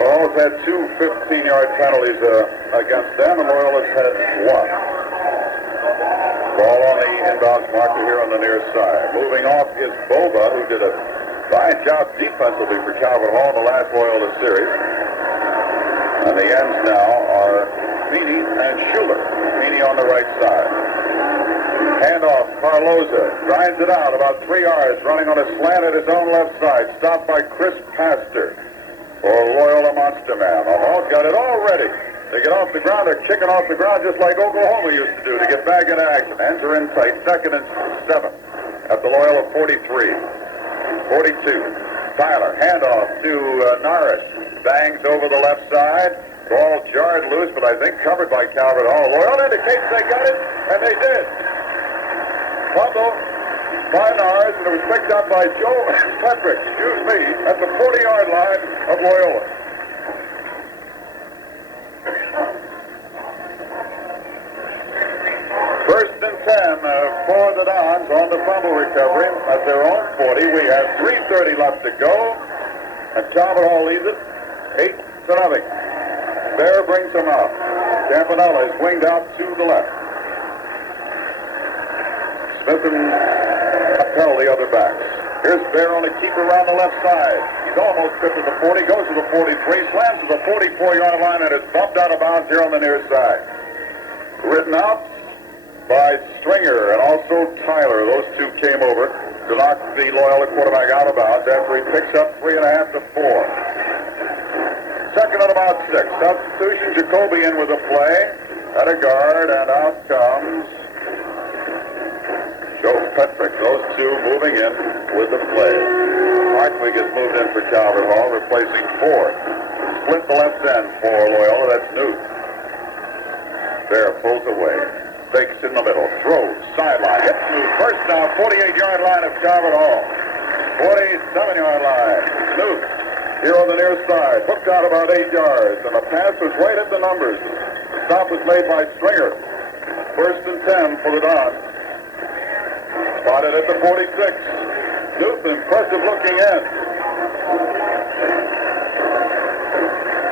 Hall's had two 15-yard penalties against them, and Loyola's had one. Ball on the inbounds marker here on the near side. Moving off is Bova, who did a fine job defensively for Calvert Hall in the last Loyola series. And the ends now are Feeney and Schuler. Feeney on the right side. Handoff, Carloza grinds it out about 3 yards, running on a slant at his own left side. Stopped by Chris Pastor for Loyola Monster Man. The Hawks got it all ready. They get off the ground. They're kicking off the ground just like Oklahoma used to do to get back into action. Ends are in tight. 2nd and 7 at the Loyola 43. 42. Tyler, handoff to Norris. Bangs over the left side. Ball jarred loose, but I think covered by Calvert Hall. Loyola indicates they got it, and they did. Fumble by Norris, and it was picked up by Joe Petrick, excuse me, at the 40-yard line of Loyola. First and 10 for the Dons on the fumble recovery at their own 40. We have 3:30 left to go, and Calvert Hall leads it 8-0. Bear brings him out. Campanella is winged out to the left. Smith and Appel the other backs. Here's Bear on a keeper around the left side. He's almost tripped to the 40, goes to the 43, slams to the 44-yard line, and is bumped out of bounds here on the near side. Written out by Stringer and also Tyler. Those two came over to knock the Loyola quarterback out of bounds after he picks up 3.5 to 4. Second and about 6. Substitution, Jacoby in with a play. At a guard, and out comes Joe Petrick. Those two moving in with the play. Hartwig is moved in for Calvert Hall, replacing Ford. Split the left end for Loyola. That's Newt. Bear pulls away. Fakes in the middle. Throws. Sideline. Hits Newt. First down, 48-yard line of Calvert Hall. 47-yard line. Newt. Here on the near side, hooked out about 8 yards, and the pass was right at the numbers. The stop was made by Stringer. First and 10 for the Dons. Spotted at the 46. Newton, impressive looking in.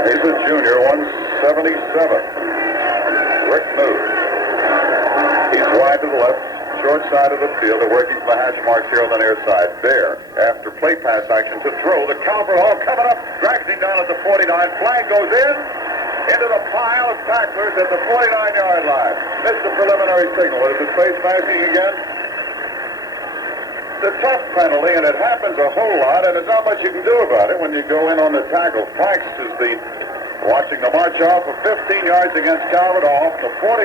He's a junior, 177. Rick Newt. He's wide to the left. short side of the field. They're working from the hash marks here on the near side. There, after play pass action to throw, the Calvert Hall coming up, drags him down at the 49. Flag goes in, into the pile of tacklers at the 49-yard line. Missed the preliminary signal. Is it face masking again? It's a tough penalty, and it happens a whole lot, and there's not much you can do about it when you go in on the tackle. Franks is watching the march off of 15 yards against Calvert Hall, the 49,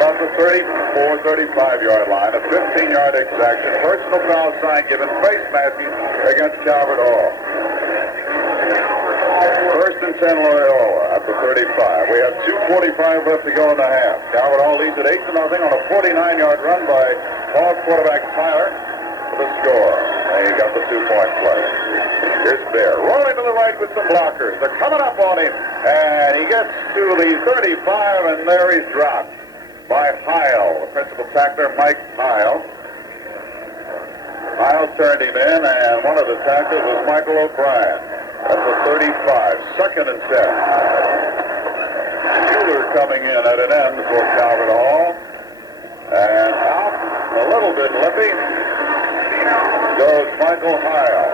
about the 34, 35-yard line, a 15-yard exaction, personal foul sign given, face masking against Calvert Hall. First and 10 Loyola at the 35. We have 2:45 left to go in the half. Calvert Hall leads at 8-0 on a 49-yard run by Hall quarterback Tyler for the score. And he got the 2-point play. Here's Bear rolling to the right with some blockers. They're coming up on him, and he gets to the 35, and there he's dropped by Heil, the principal tackler, Mike Heil. Heil turned him in, and one of the tacklers was Michael O'Brien. That's the 35, second and 10. Schuler coming in at an end for Calvert Hall. And out, a little bit lippy, goes Michael Heil.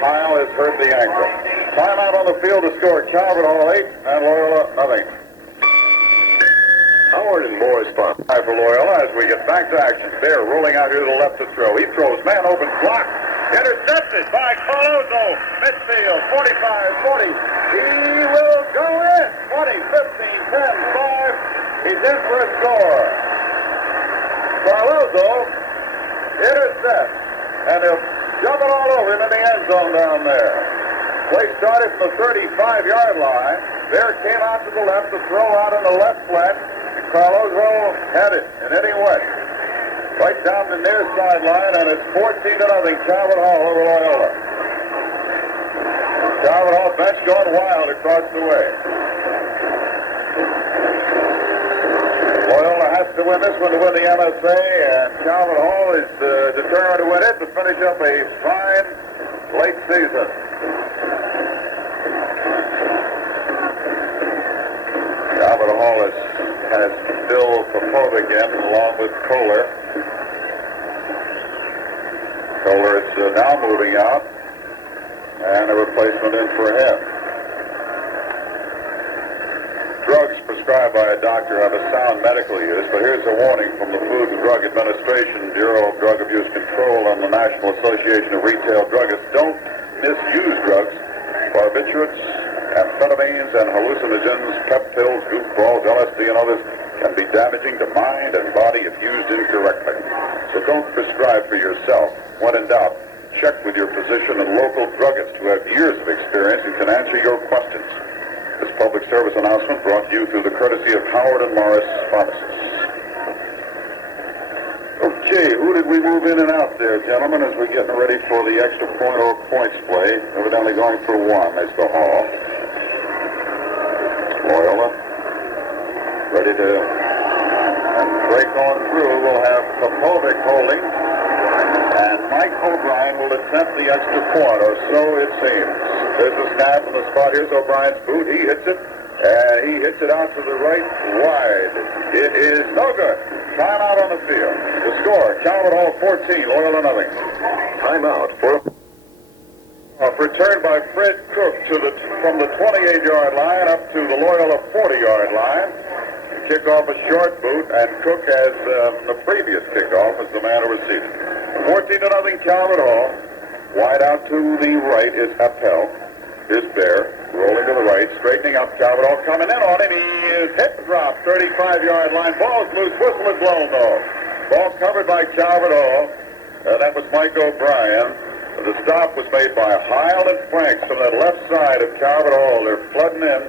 Heil has hurt the ankle. Timeout on the field to score. Calvert Hall 8 and Loyola nothing. Howard and Moore's spot for Loyola as we get back to action. They're rolling out here to the left to throw. He throws, man open, block. Intercepted by Coloso. Midfield, 45, 40. He will go in. 20, 15, 10, 5. He's in for a score. Coloso intercepts. And he'll jump it all over him in the end zone down there. Play started from the 35-yard line. Bear came out to the left to throw out on the left flat. Coloso had it, and then he went. Right down the near sideline, and it's 14-0 Calvert Hall over Loyola. Calvert Hall bench going wild across the way. Loyola has to win this one to win the MSA, and Calvert Hall is determined to win it to finish up a fine late season. Calvert Hall has Bill Popovic in along with Kohler. Kohler is now moving out, and a replacement in for him. Drugs prescribed by a doctor have a sound medical use, but here's a warning from the Food and Drug Administration, Bureau of Drug Abuse Control, and the National Association of Retail Druggists. Don't misuse drugs. Barbiturates, amphetamines, and hallucinogens, pep pills, goofballs, LSD, and others can be damaging to mind and body if used incorrectly. So don't prescribe for yourself. When in doubt, check with your physician and local druggist who have years of experience and can answer your questions. This public service announcement brought to you through the courtesy of Howard and Morris Pharmacists. Okay, who did we move in and out there, gentlemen, as we're getting ready for the extra point or points play? Evidently going for one. There's the Hall. Loyola. Ready to break on through. We'll have Popovic holding. And Mike O'Brien will attempt the extra point, or so it seems. There's a snap in the spot. Here's O'Brien's boot. He hits it, and he hits it out to the right wide. It is no good. Timeout on the field. The score, Calvert Hall 14, Loyola nothing. Timeout for return by Fred Cook from the 28-yard line up to the Loyola 40-yard line. Kickoff a short boot, and Cook has the previous kickoff as the man who received it. 14-0 Calvert Hall. Wide out to the right is Appel. Here's Bear rolling to the right, straightening up. Calvert Hall coming in on him. He is hit and dropped. 35-yard line. Ball's loose. Whistle is blown though. Ball covered by Calvert Hall. That was Mike O'Brien. The stop was made by Heil and Franks from that left side of Calvert Hall. They're flooding in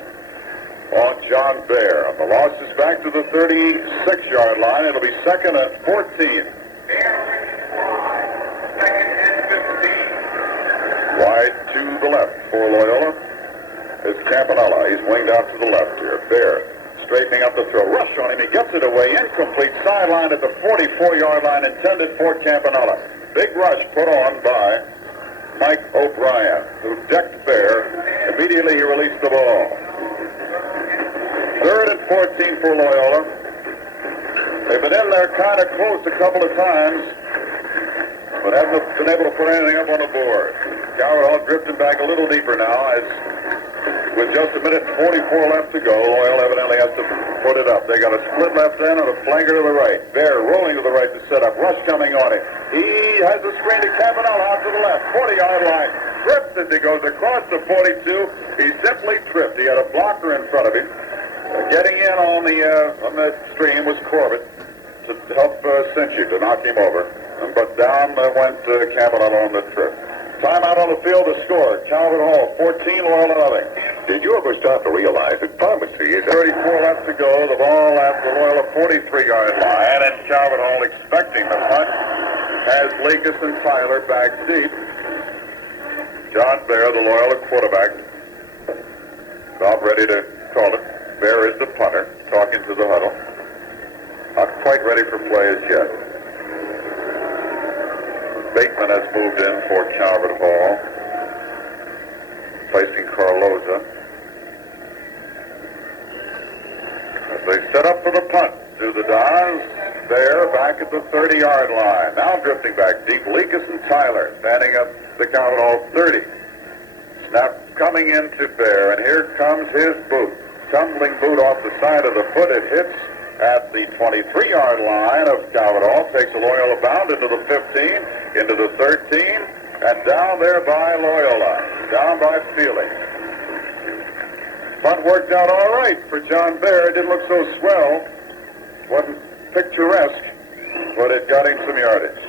on John Bear. The loss is back to the 36-yard line. It'll be second and 14. Wide to the left for Loyola is Campanella. He's winged out to the left here. Bear straightening up the throw. Rush on him. He gets it away. Incomplete. Sideline at the 44-yard line intended for Campanella. Big rush put on by Mike O'Brien, who decked Bear. Immediately he released the ball. Third and 14 for Loyola. They've been in there kind of close a couple of times, but haven't been able to put anything up on the board. Calvert Hall drifting back a little deeper now as with just a minute and 44 left to go, Loyola evidently has to put it up. They got a split left end and a flanker to the right. Bear rolling to the right to set up. Rush coming on him. He has the screen to Campanella out to the left. 40-yard line. Tripped as he goes across the 42. He simply tripped. He had a blocker in front of him. Getting in on the stream was Corbett to help cinch him, to knock him over. But down went Campanella on the trip. Timeout on the field to score. Calvert Hall, 14, Loyola nothing. Did you ever stop to realize that pharmacy is 34 left to go. The ball at the Loyola 43-yard line, and Calvert Hall expecting the punt has Lakis and Tyler back deep. John Bear, the Loyola quarterback, about ready to call it. Bear is the punter, talking to the huddle. Not quite ready for play as yet. Bateman has moved in for Calvert Hall, placing Carloza. As they set up for the punt, do the Dons. There, back at the 30-yard line. Now drifting back deep, Lakis and Tyler standing up the Calvert Hall 30. Snap coming into Bear, and here comes his boot. Tumbling boot off the side of the foot. It hits at the 23-yard line of Calvert Hall, takes a Loyola bound into the 15, into the 13, and down there by Loyola, down by Feely. Punt worked out all right for John Bear. It didn't look so swell. Wasn't picturesque, but it got him some yardage.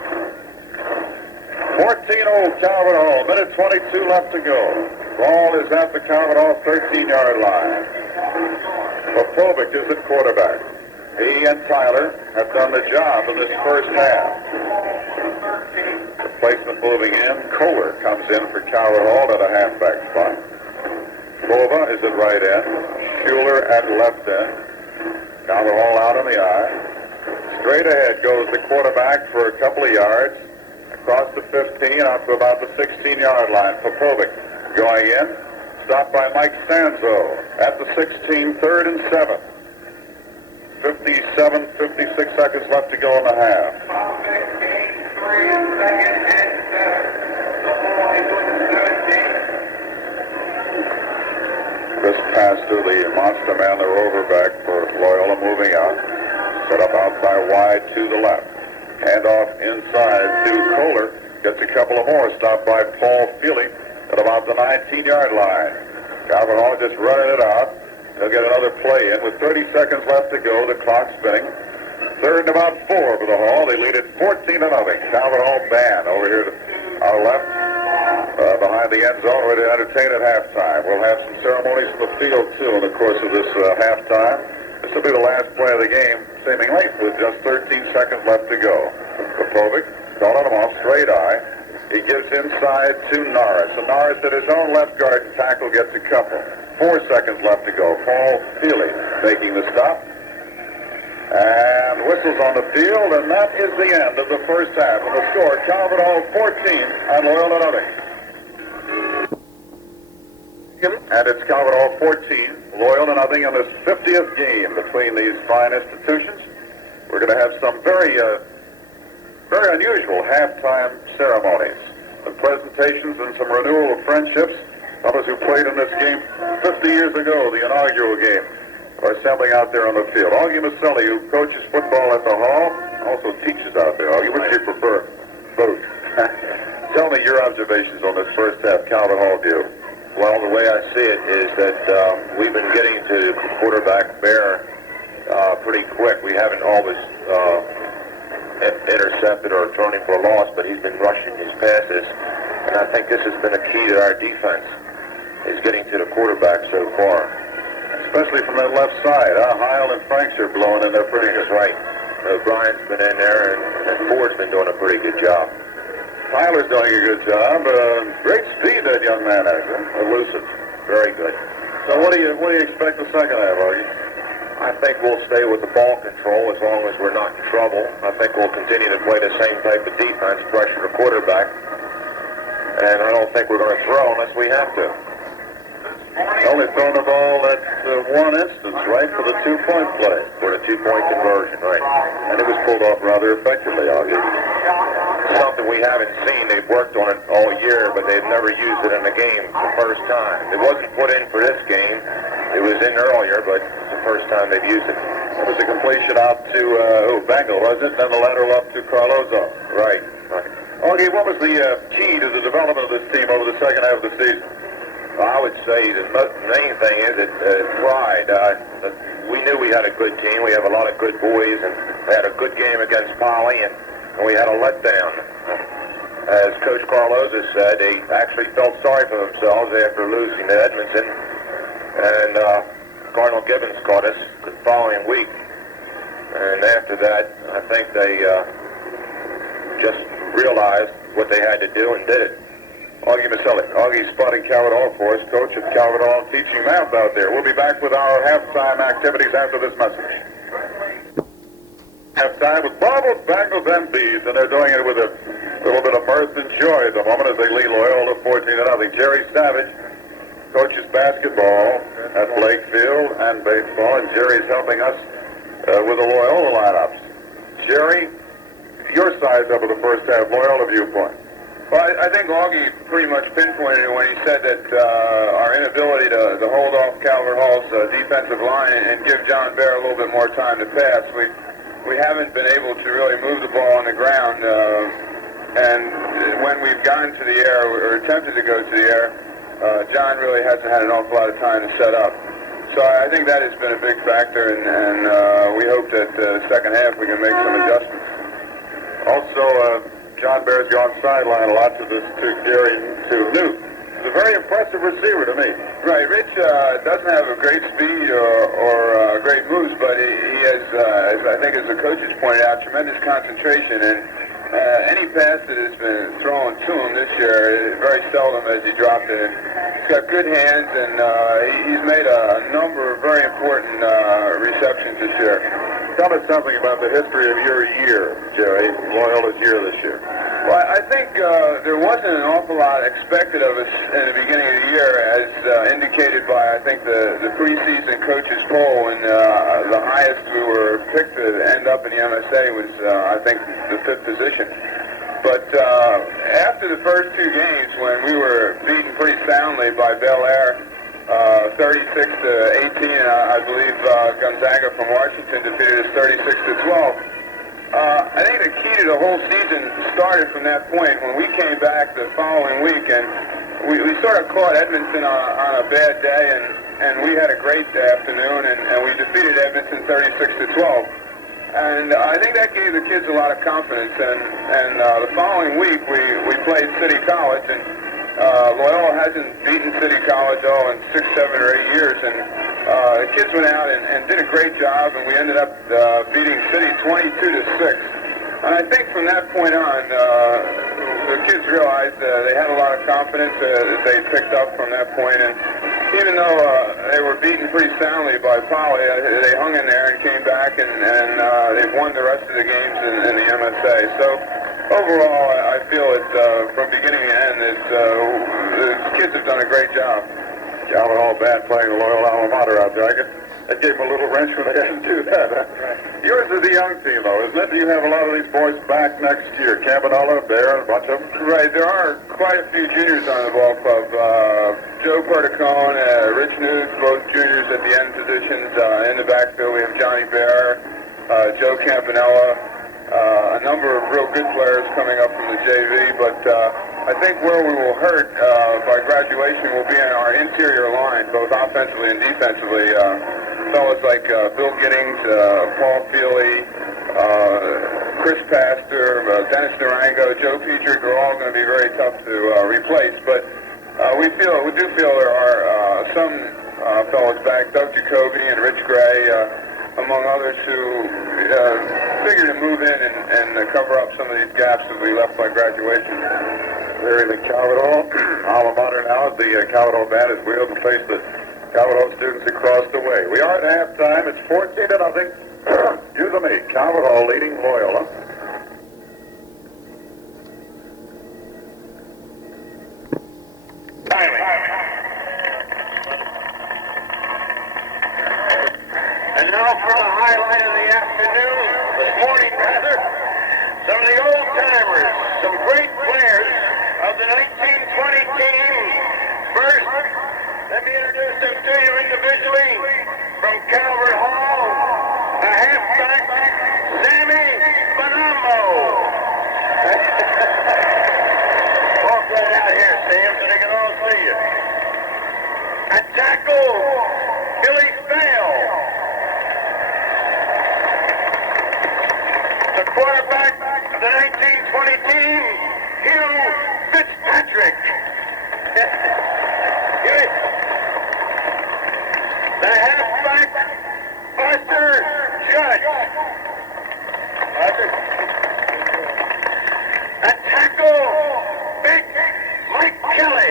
14-0 Calvert Hall, minute 22 left to go. Ball is at the Calvert Hall 13-yard line. Popovic is at quarterback. He and Tyler have done the job in this first half. Replacement moving in. Kohler comes in for Calvert Hall at a halfback spot. Bova is at right end. Schuler at left end. Calvert Hall out on the eye. Straight ahead goes the quarterback for a couple of yards. Across the 15 out to about the 16-yard line. Popovic going in. Stopped by Mike Sanzo at the 16, 3rd and 7. 57, 56 seconds left to go in the half. This pass to the monster man, the rover back for Loyola moving out. Set up outside wide to the left. Handoff inside to Kohler. Gets a couple of more. Stopped by Paul Feely at about the 19-yard line. Calvert Hall just running it out. They'll get another play in with 30 seconds left to go. The clock spinning. 3rd and about 4 for the Hall. They lead it 14-0. Calvert Hall band over here to our left, behind the end zone, ready to entertain at halftime. We'll have some ceremonies in the field too in the course of this halftime. This will be the last play of the game, seemingly, with just 13 seconds left to go. Popovic calling him off, straight eye. He gives inside to Norris. And Norris at his own left guard and tackle gets a couple. 4 seconds left to go. Paul Feely making the stop. And whistles on the field, and that is the end of the first half. And the score, Calvert Hall 14 and Loyola nothing. And it's Calvert Hall 14, Loyola nothing in this 50th game between these fine institutions. We're going to have some very unusual halftime ceremonies and presentations and some renewal of friendships. Others who played in this game 50 years ago, the inaugural game, are assembling out there on the field. Augie Maselli, who coaches football at the Hall, also teaches out there. Augie, which do you prefer? Both. Tell me your observations on this first half Calvert Hall view. Well, the way I see it is that we've been getting to quarterback Bear pretty quick. We haven't always intercepted or thrown him for a loss, but he's been rushing his passes. And I think this has been a key to our defense, is getting to the quarterback so far. Especially from that left side. Heil and Franks are blowing in there pretty good. That's right. O'Brien's been in there, and Ford's been doing a pretty good job. Tyler's doing a good job. Great speed that young man has. Elusive. Very good. So what do you expect the second half, Augie? I think we'll stay with the ball control as long as we're not in trouble. I think we'll continue to play the same type of defense, pressure the quarterback. And I don't think we're going to throw unless we have to. Only thrown the ball at one instance, right, for the two-point play. For the two-point conversion, right. And it was pulled off rather effectively, Augie. Something we haven't seen. They've worked on it all year, but they've never used it in the game the first time. It wasn't put in for this game. It was in earlier, but it's the first time they've used it. It was a completion out to Bengal, wasn't it? Then the lateral up to Carlozo. Right, right. Augie, what was the key to the development of this team over the second half of the season? Well, I would say the main thing is that pride. We knew we had a good team. We have a lot of good boys, and they had a good game against Poly, and we had a letdown. As Coach Carloza said, they actually felt sorry for themselves after losing to Edmonton, and Cardinal Gibbons caught us the following week. And after that, I think they just realized what they had to do and did it. Augie Maselli. Augie's spotting Calvert Hall for us, coach at Calvert Hall, teaching math out there. We'll be back with our halftime activities after this message. Halftime with Bobbles, Bangles, and Bees, and they're doing it with a little bit of mirth and joy at the moment as they lead Loyola 14-0. Jerry Savage coaches basketball at Lakefield and baseball, and Jerry's helping us with the Loyola lineups. Jerry, your size up of the first half, Loyola viewpoint. Well, I think Augie pretty much pinpointed it when he said that our inability to hold off Calvert Hall's defensive line and give John Bear a little bit more time to pass. We haven't been able to really move the ball on the ground, and when we've gone to the air or attempted to go to the air, John really hasn't had an awful lot of time to set up. So I think that has been a big factor, and we hope that the second half we can make some adjustments. Also, John Bear's gone sideline a lot to Gary, to Newt. He's a very impressive receiver to me. Right, Rich doesn't have a great speed or great moves, but he has, as I think as the coaches pointed out, tremendous concentration. And any pass that has been thrown to him this year, very seldom has he dropped it. And he's got good hands, and he's made a number of very important receptions this year. Tell us something about the history of your year, Jerry, Loyola's year this year. Well, I think there wasn't an awful lot expected of us in the beginning of the year, as indicated by, I think, the preseason coaches poll, and the highest we were picked to end up in the MSA was, I think, the 5th position. But after the first two games, when we were beaten pretty soundly by Bel Air, 36-18, I believe Gonzaga from Washington defeated us 36-12. I think the key to the whole season started from that point when we came back the following week, and we sort of caught Edmonton on a bad day, and we had a great afternoon, and we defeated Edmonton 36-12. And I think that gave the kids a lot of confidence, and the following week we played City College, and Loyola hasn't beaten City College in 6, 7, or 8 years, and the kids went out and did a great job, and we ended up beating City 22-6. And I think from that point on, the kids realized they had a lot of confidence that they picked up from that point, and even though they were beaten pretty soundly by Poly, they hung in there and came back, and they've won the rest of the games in the MSA. So overall, I feel that from beginning to end, the kids have done a great job. Calvert Hall band playing the Loyola alma mater out there. I gave them a little wrench when they had to do that. Right. Yours is a young team, though, isn't it? You have a lot of these boys back next year. Campanella, Bear, a bunch of them. Right. There are quite a few juniors on the ball club. Joe Perticone, Rich News, both juniors at the end positions. In the backfield, we have Johnny Bear, Joe Campanella, a number of real good players coming up from the JV, but I think where we will hurt by graduation will be in our interior line, both offensively and defensively. Fellas like Bill Giddings, Paul Feely, Chris Pastor, Dennis Durango, Joe Petrick are all going to be very tough to replace, but we do feel there are some fellas back, Doug Jacoby and Rich Gray, among others who figure to move in and cover up some of these gaps that we left by graduation. There in the Calvert Hall alma mater now, the Calvert Hall band is wheeled to face the Calvert Hall students across the way. We are at halftime. It's 14-0. Excuse me. Calvert Hall leading Loyola. 20 team, Hugh Fitzpatrick. The halfback, Arthur Judge. A tackle, Big Mike Kelly.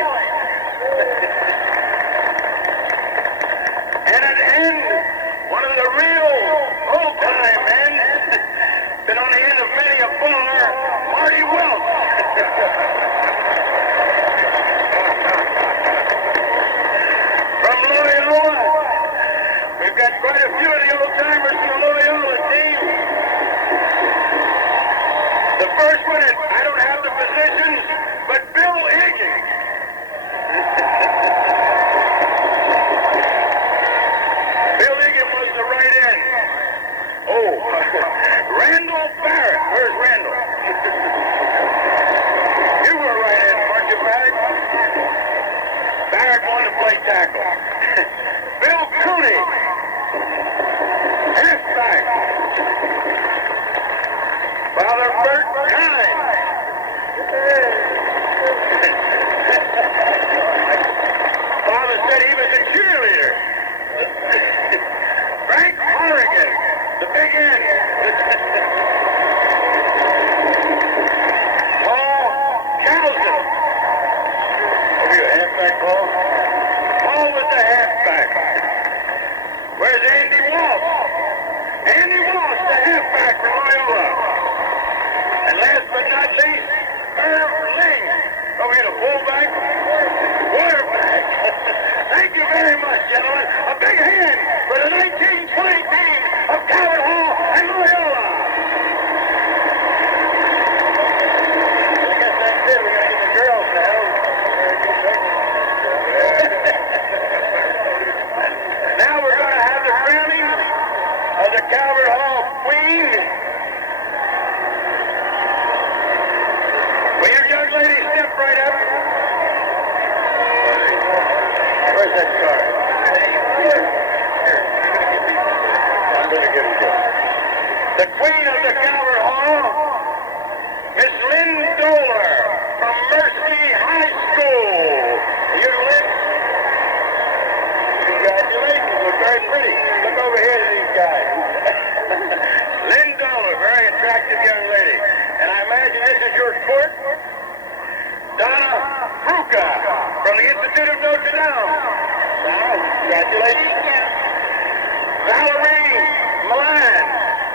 And at end, one of the real old-time men, been on the end of many a bar, Marty Welch. From Loyola, we've got quite a few of the old-timers from the Loyola team. The first one, I don't have the positions, but Bill Egan. Bill Egan was the right end. Oh, Randall Barrett. Where's Randall? You were right end, weren't you, Barrett? Barrett wanted to play tackle. Bill Cooney. Halfback. Father Bert Kine. Father said he was a cheerleader. Frank Horrigan, the big end. Paul Calvert. Are you a halfback, Paul? Paul was the halfback. Where's Andy Walsh? Andy Walsh, the halfback from Loyola. And last but not least, Irv Ling. Oh, we had a fullback? Quarterback. Thank you very much, gentlemen. A big hand for the 1920 team of Calvert Hall and Loyola. I guess that's it. We're going to get the girls now. Now we're going to have the crowning of the Calvert Hall Queen. Will you young ladies step right up? Where's that card? I'm going to get it. The Queen of the Calvert Hall, Miss Lynn Doler from Mercy High School. You, Lynn? Congratulations. Look very pretty. Look over here to these guys. Lynn Doler, very attractive young lady. And I imagine this is your court? Donna Fruca from the Institute of Notre Dame. Donna, congratulations. Valerie Milan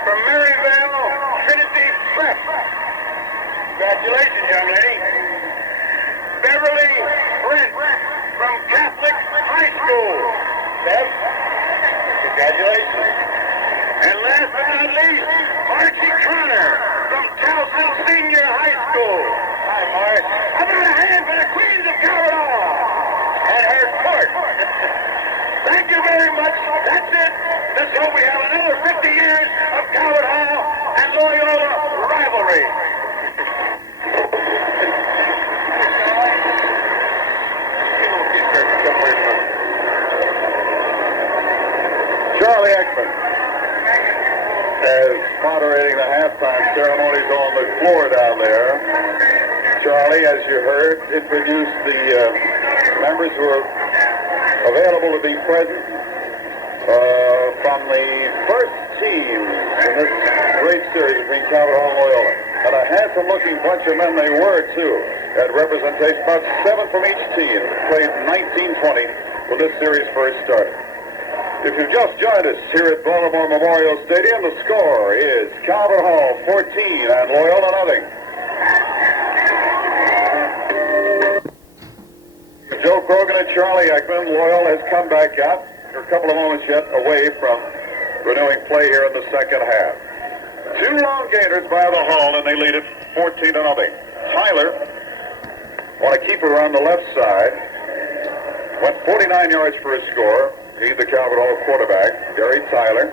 from Maryvale Trinity Prep. Congratulations, young lady. Beverly Brent from Catholic High School. Bev, congratulations. And last but not least, Margie Connor from Towson Senior High School. Hi, Mark. How about a hand for the Queens of Calvert Hall and her court? Thank you very much. That's it. Let's hope we have another 50 years of Calvert Hall and Loyola rivalry. Charlie Ekman is moderating the halftime ceremonies on the floor down there. Charlie, as you heard, introduced the members who are available to be present from the first team in this great series between Calvert Hall and Loyola. And a handsome-looking bunch of men they were, too, at representation. About 7 from each team played 1920 when this series first started. If you've just joined us here at Baltimore Memorial Stadium, the score is Calvert Hall 14 and Loyola nothing. Joe Grogan and Charlie Ekman. Loyola has come back out. They're a couple of moments yet away from renewing play here in the second half. 2 long gainers by the Hall, and they lead it 14-0. Tyler want to keep it around the left side. Went 49 yards for his score. He's the Calvert Hall quarterback, Gary Tyler.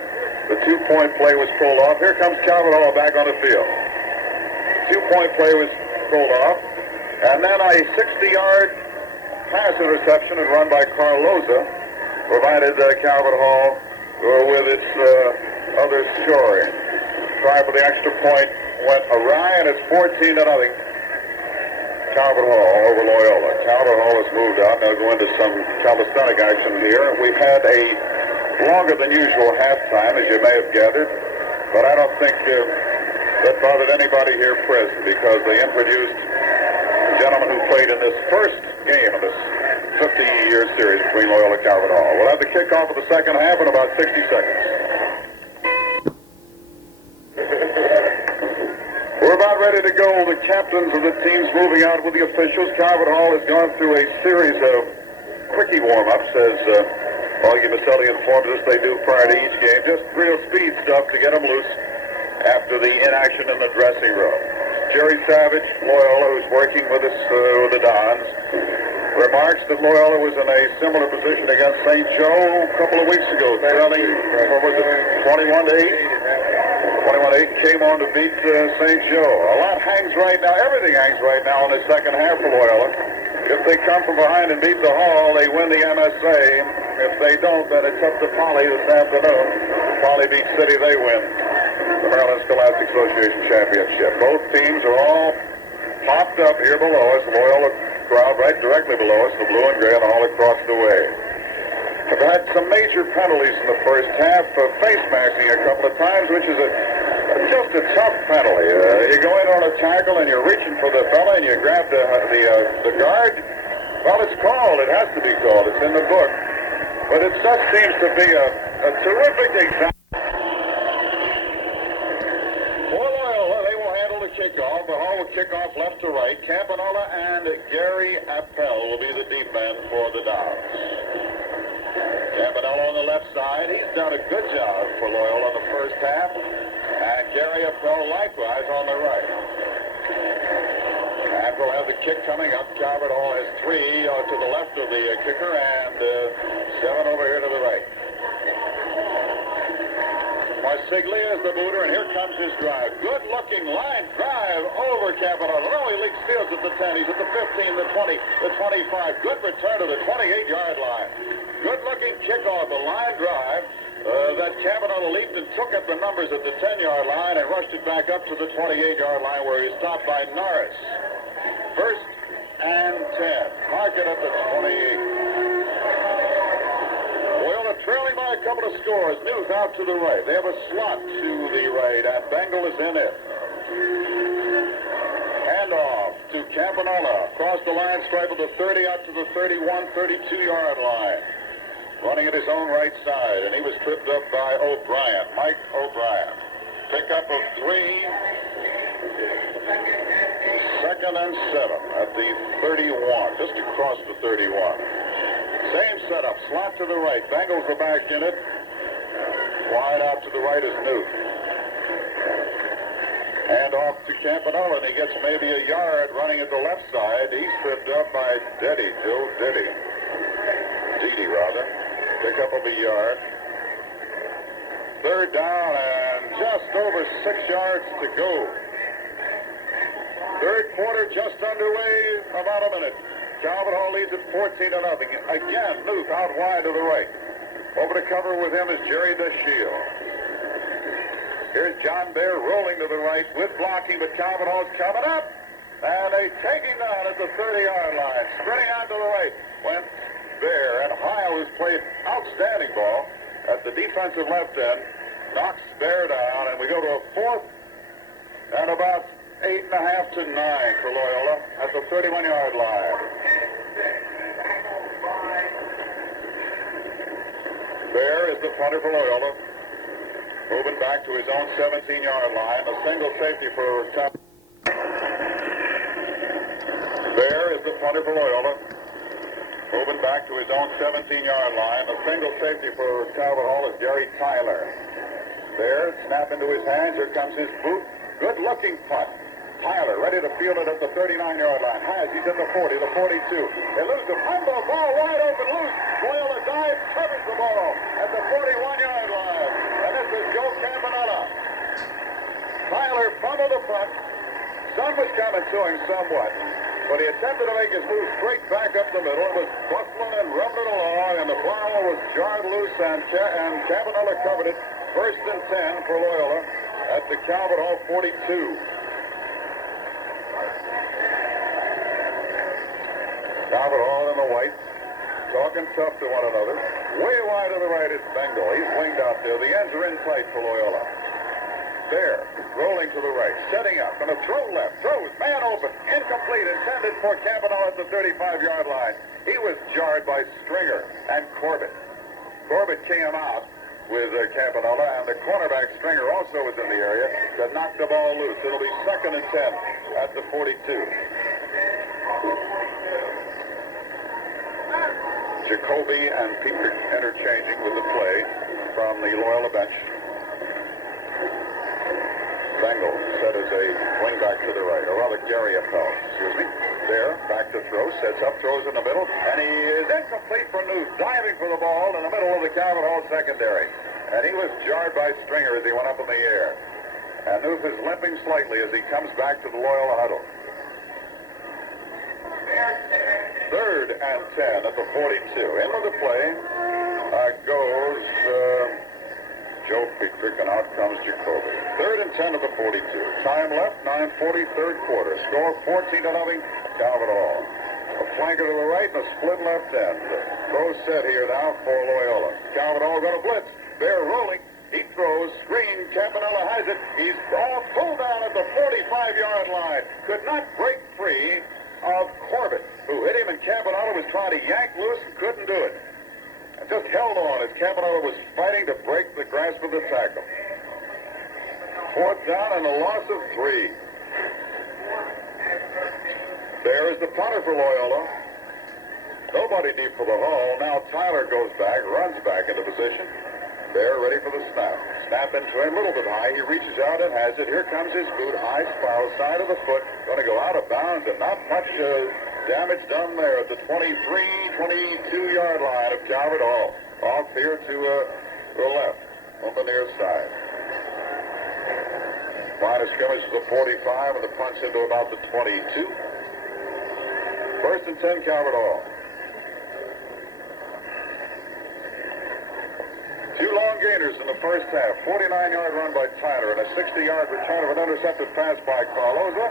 The 2-point play was pulled off. Here comes Calvert Hall back on the field. 2-point play was pulled off. And then a 60-yard pass interception and run by Carloza provided Calvert Hall with its other scoring. Try for the extra point went awry, and it's 14-0. Calvert Hall over Loyola. Calvert Hall has moved out. Now go into some calisthenic action here. We've had a longer than usual halftime, as you may have gathered, but I don't think that bothered anybody here present because they introduced the gentleman who played in this first game of this 50-year series between Loyola and Calvert Hall. We'll have the kickoff of the second half in about 60 seconds. We're about ready to go. The captains of the teams moving out with the officials. Calvert Hall has gone through a series of quickie warm-ups, as Augie Maselli informed us they do prior to each game. Just real speed stuff to get them loose after the inaction in the dressing room. Jerry Savage, Loyola, who's working with us with the Dons, remarks that Loyola was in a similar position against St. Joe a couple of weeks ago, trailing, what was it, 21-8? 21-8, came on to beat St. Joe. A lot hangs right now, everything hangs right now in the second half for Loyola. If they come from behind and beat the Hall, they win the MSA. If they don't, then it's up to Poly this afternoon. Poly beats City, they win the Maryland Scholastic Association Championship. Both teams are all popped up here below us. Loyola crowd right directly below us, the blue and gray, and all across the way. Have had some major penalties in the first half, face masking a couple of times, which is just a tough penalty. You go in on a tackle and you're reaching for the fella and you grab the guard. Well, it's called. It has to be called. It's in the book. But it just seems to be a terrific example. For Loyola, they will handle the kickoff. The Hall will kick off left to right. Campanella and Gary Appel will be the deep men for the Dons. Campanella on the left side. He's done a good job for Loyola in the first half. And Gary Appel likewise on the right. And we'll have the kick coming up. Calvert Hall has 3 to the left of the kicker and 7 over here to the right. Marsiglia is the booter, and here comes his drive. Good-looking line drive over Campanella. No, he leaks fields at the 10. He's at the 15, the 20, the 25. Good return to the 28-yard line. Good-looking kickoff, a line drive. That Campanella leaped and took up the numbers at the 10-yard line and rushed it back up to the 28-yard line where he was stopped by Norris. First and 10. Mark it at the 28. Loyola trailing by a couple of scores. Newth out to the right. They have a slot to the right, and Bengal is in it. Handoff to Campanella. Across the line, stripe of the 30 out to the 31, 32-yard line. Running at his own right side, and he was tripped up by O'Brien, Mike O'Brien. Pickup of 3. Second and 7 at the 31, just across the 31. Same setup, slot to the right. Bengals are back in it. Wide out to the right is Newt. Hand off to Campanella, and he gets maybe a yard running at the left side. He's tripped up by Deddy, Joe Deddy. Dede, rather. Pick up of a yard. Third down and just over 6 yards to go. Third quarter just underway, about a minute. Calvert Hall leads at 14-0. Again, Newth out wide to the right. Over to cover with him is Jerry DeShiel. Here's John Bear rolling to the right with blocking, but Calvert Hall's coming up. And they take him down at the 30-yard line. Sprinting on to the right went Bear, and Heil, who's played outstanding ball at the defensive left end, knocks Bear down, and we go to a 4th and about 8.5 to 9 for Loyola at the 31-yard line. Bear is the punter for Loyola, moving back to his own 17-yard line. A single safety for Calvert. Bear is the punter for Loyola, moving back to his own 17-yard line. A single safety for Calvert Hall is Gary Tyler. There, snap into his hands. Here comes his boot. Good-looking punt. Tyler ready to field it at the 39-yard line. He's at the 40, the 42. They lose the fumble. Ball wide open, loose. Loyola dives, covers the ball at the 41-yard line. And this is Joe Campanella. Tyler fumbled the punt. Sun was coming to him somewhat, but he attempted to make his move straight back up the middle. It was bustling and rumbling along, and the ball was jarred loose, and Campanella covered it. First and 10 for Loyola at the Calvert Hall 42. Calvert Hall in the white, talking tough to one another. Way wide to the right is Bengal. He's winged out there. The ends are in sight for Loyola. There, rolling to the right, setting up, and a throw left, throws, man open, incomplete, intended for Campanella at the 35-yard line. He was jarred by Stringer and Corbett. Corbett came out with Campanella, and the cornerback Stringer also was in the area to knock the ball loose. It'll be 2nd and 10 at the 42. Jacoby and Peter interchanging with the play from the Loyola bench. Bengal set as a wingback to the right, or rather Gary Appel, excuse me. There, back to throw, sets up, throws in the middle, and he is incomplete for Newt, diving for the ball in the middle of the Calvert Hall secondary. And he was jarred by Stringer as he went up in the air. And Newt is limping slightly as he comes back to the Loyola huddle. 3rd and 10 at the 42. Into the play goes Joe Petrick, and out comes Jacoby. 3rd and 10 at the 42. Time left, 9:40, 3rd quarter. Score 14-0, Calvert Hall. A flanker to the right and a split left end. Throw set here now for Loyola. Calvert Hall going to blitz. They're rolling. He throws. Screen. Campanella has it. He's all pulled down at the 45-yard line. Could not break free of Corbett, who hit him, and Campanella was trying to yank loose and couldn't do it. And just held on as Campanella was fighting to break the grasp of the tackle. 4th down and a loss of 3. There is the punter for Loyola. Nobody deep for the Hall. Now Tyler goes back, runs back into position. They're ready for the snap. Snap into him a little bit high. He reaches out and has it. Here comes his boot. High spiral, side of the foot. Going to go out of bounds, and not much damage done there at the 22-yard line of Calvert Hall. Off here to the left on the near side. Line of scrimmage is the 45, and the punch into about the 22. 1st and 10, Calvert Hall. 2 long gainers in the first half. 49-yard run by Tyler and a 60-yard return of an intercepted pass by Carloza.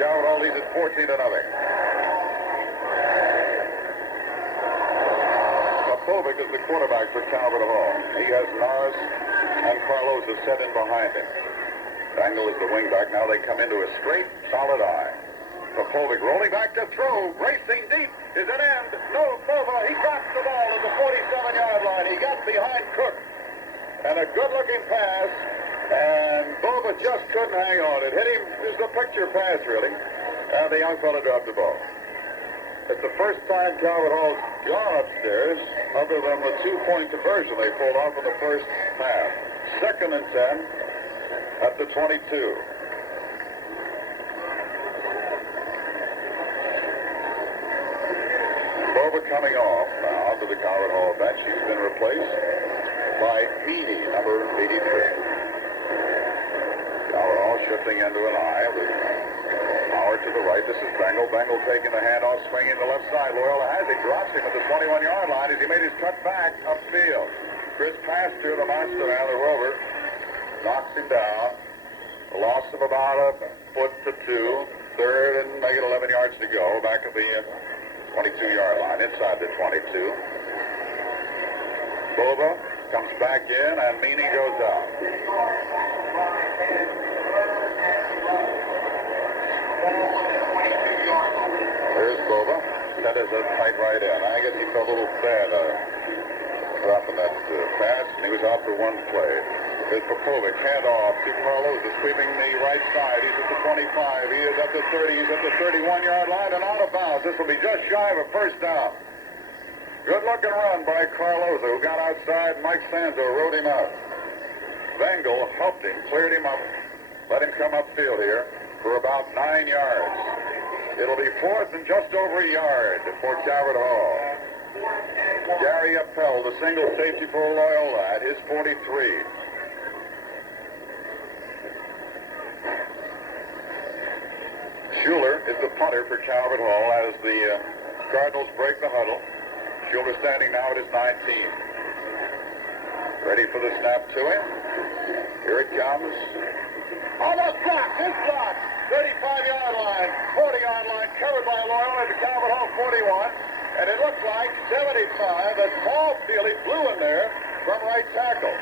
Calvert Hall leads at 14-0. Popovic is the quarterback for Calvert Hall. He has Norris and Carloza set in behind him. Dangle is the wingback. Now they come into a straight, solid eye. Popovic rolling back to throw. Racing deep is an end. No, Bova. He drops the ball at the 47-yard line. He got behind Cook. And a good-looking pass. And Bova just couldn't hang on. It hit him. It was a picture pass, really. And the young fella dropped the ball. It's the first time Calvert Hall's gone upstairs, other than the 2-point conversion they pulled off in the first half. 2nd and 10 at the 22. Bova coming off now to the Calvert Hall bench. He's been replaced by Meany, number 83. Calvert Hall shifting into an eye. Howard to the right. This is Bengal. Bengal taking the handoff, swinging to the left side. Loyola has it. Drops him at the 21-yard line as he made his cut back upfield. Chris Pastor, the monster man, the rover, knocks him down. A loss of about a foot to 2. 3rd and make it 11 yards to go. Back at the 22-yard line, inside the 22. Bova comes back in, and Meany goes out. There's Bova. That is a tight right end. I guess he felt a little bad dropping that pass, and he was out for one play. There's Popovic, handoff to Carloza, sweeping the right side. He's at the 25. He is at the 30. He's at the 31-yard line and out of bounds. This will be just shy of a first down. Good-looking run by Carloza, who got outside. Mike Sanzo rode him out. Bengal helped him, cleared him up, let him come upfield here for about 9 yards. It'll be 4th and just over a yard for Calvert Hall. Gary Appel, the single safety for Loyola at his 43. Schuler is the punter for Calvert Hall as the Cardinals break the huddle. Schuler standing now at his 19. Ready for the snap to him. Here it comes. Almost blocked. It's blocked. 35-yard line. 40 40-yard line, covered by Loyola at the Calvert Hall 41. And it looked like 75 that Paul Feely flew in there from right tackle.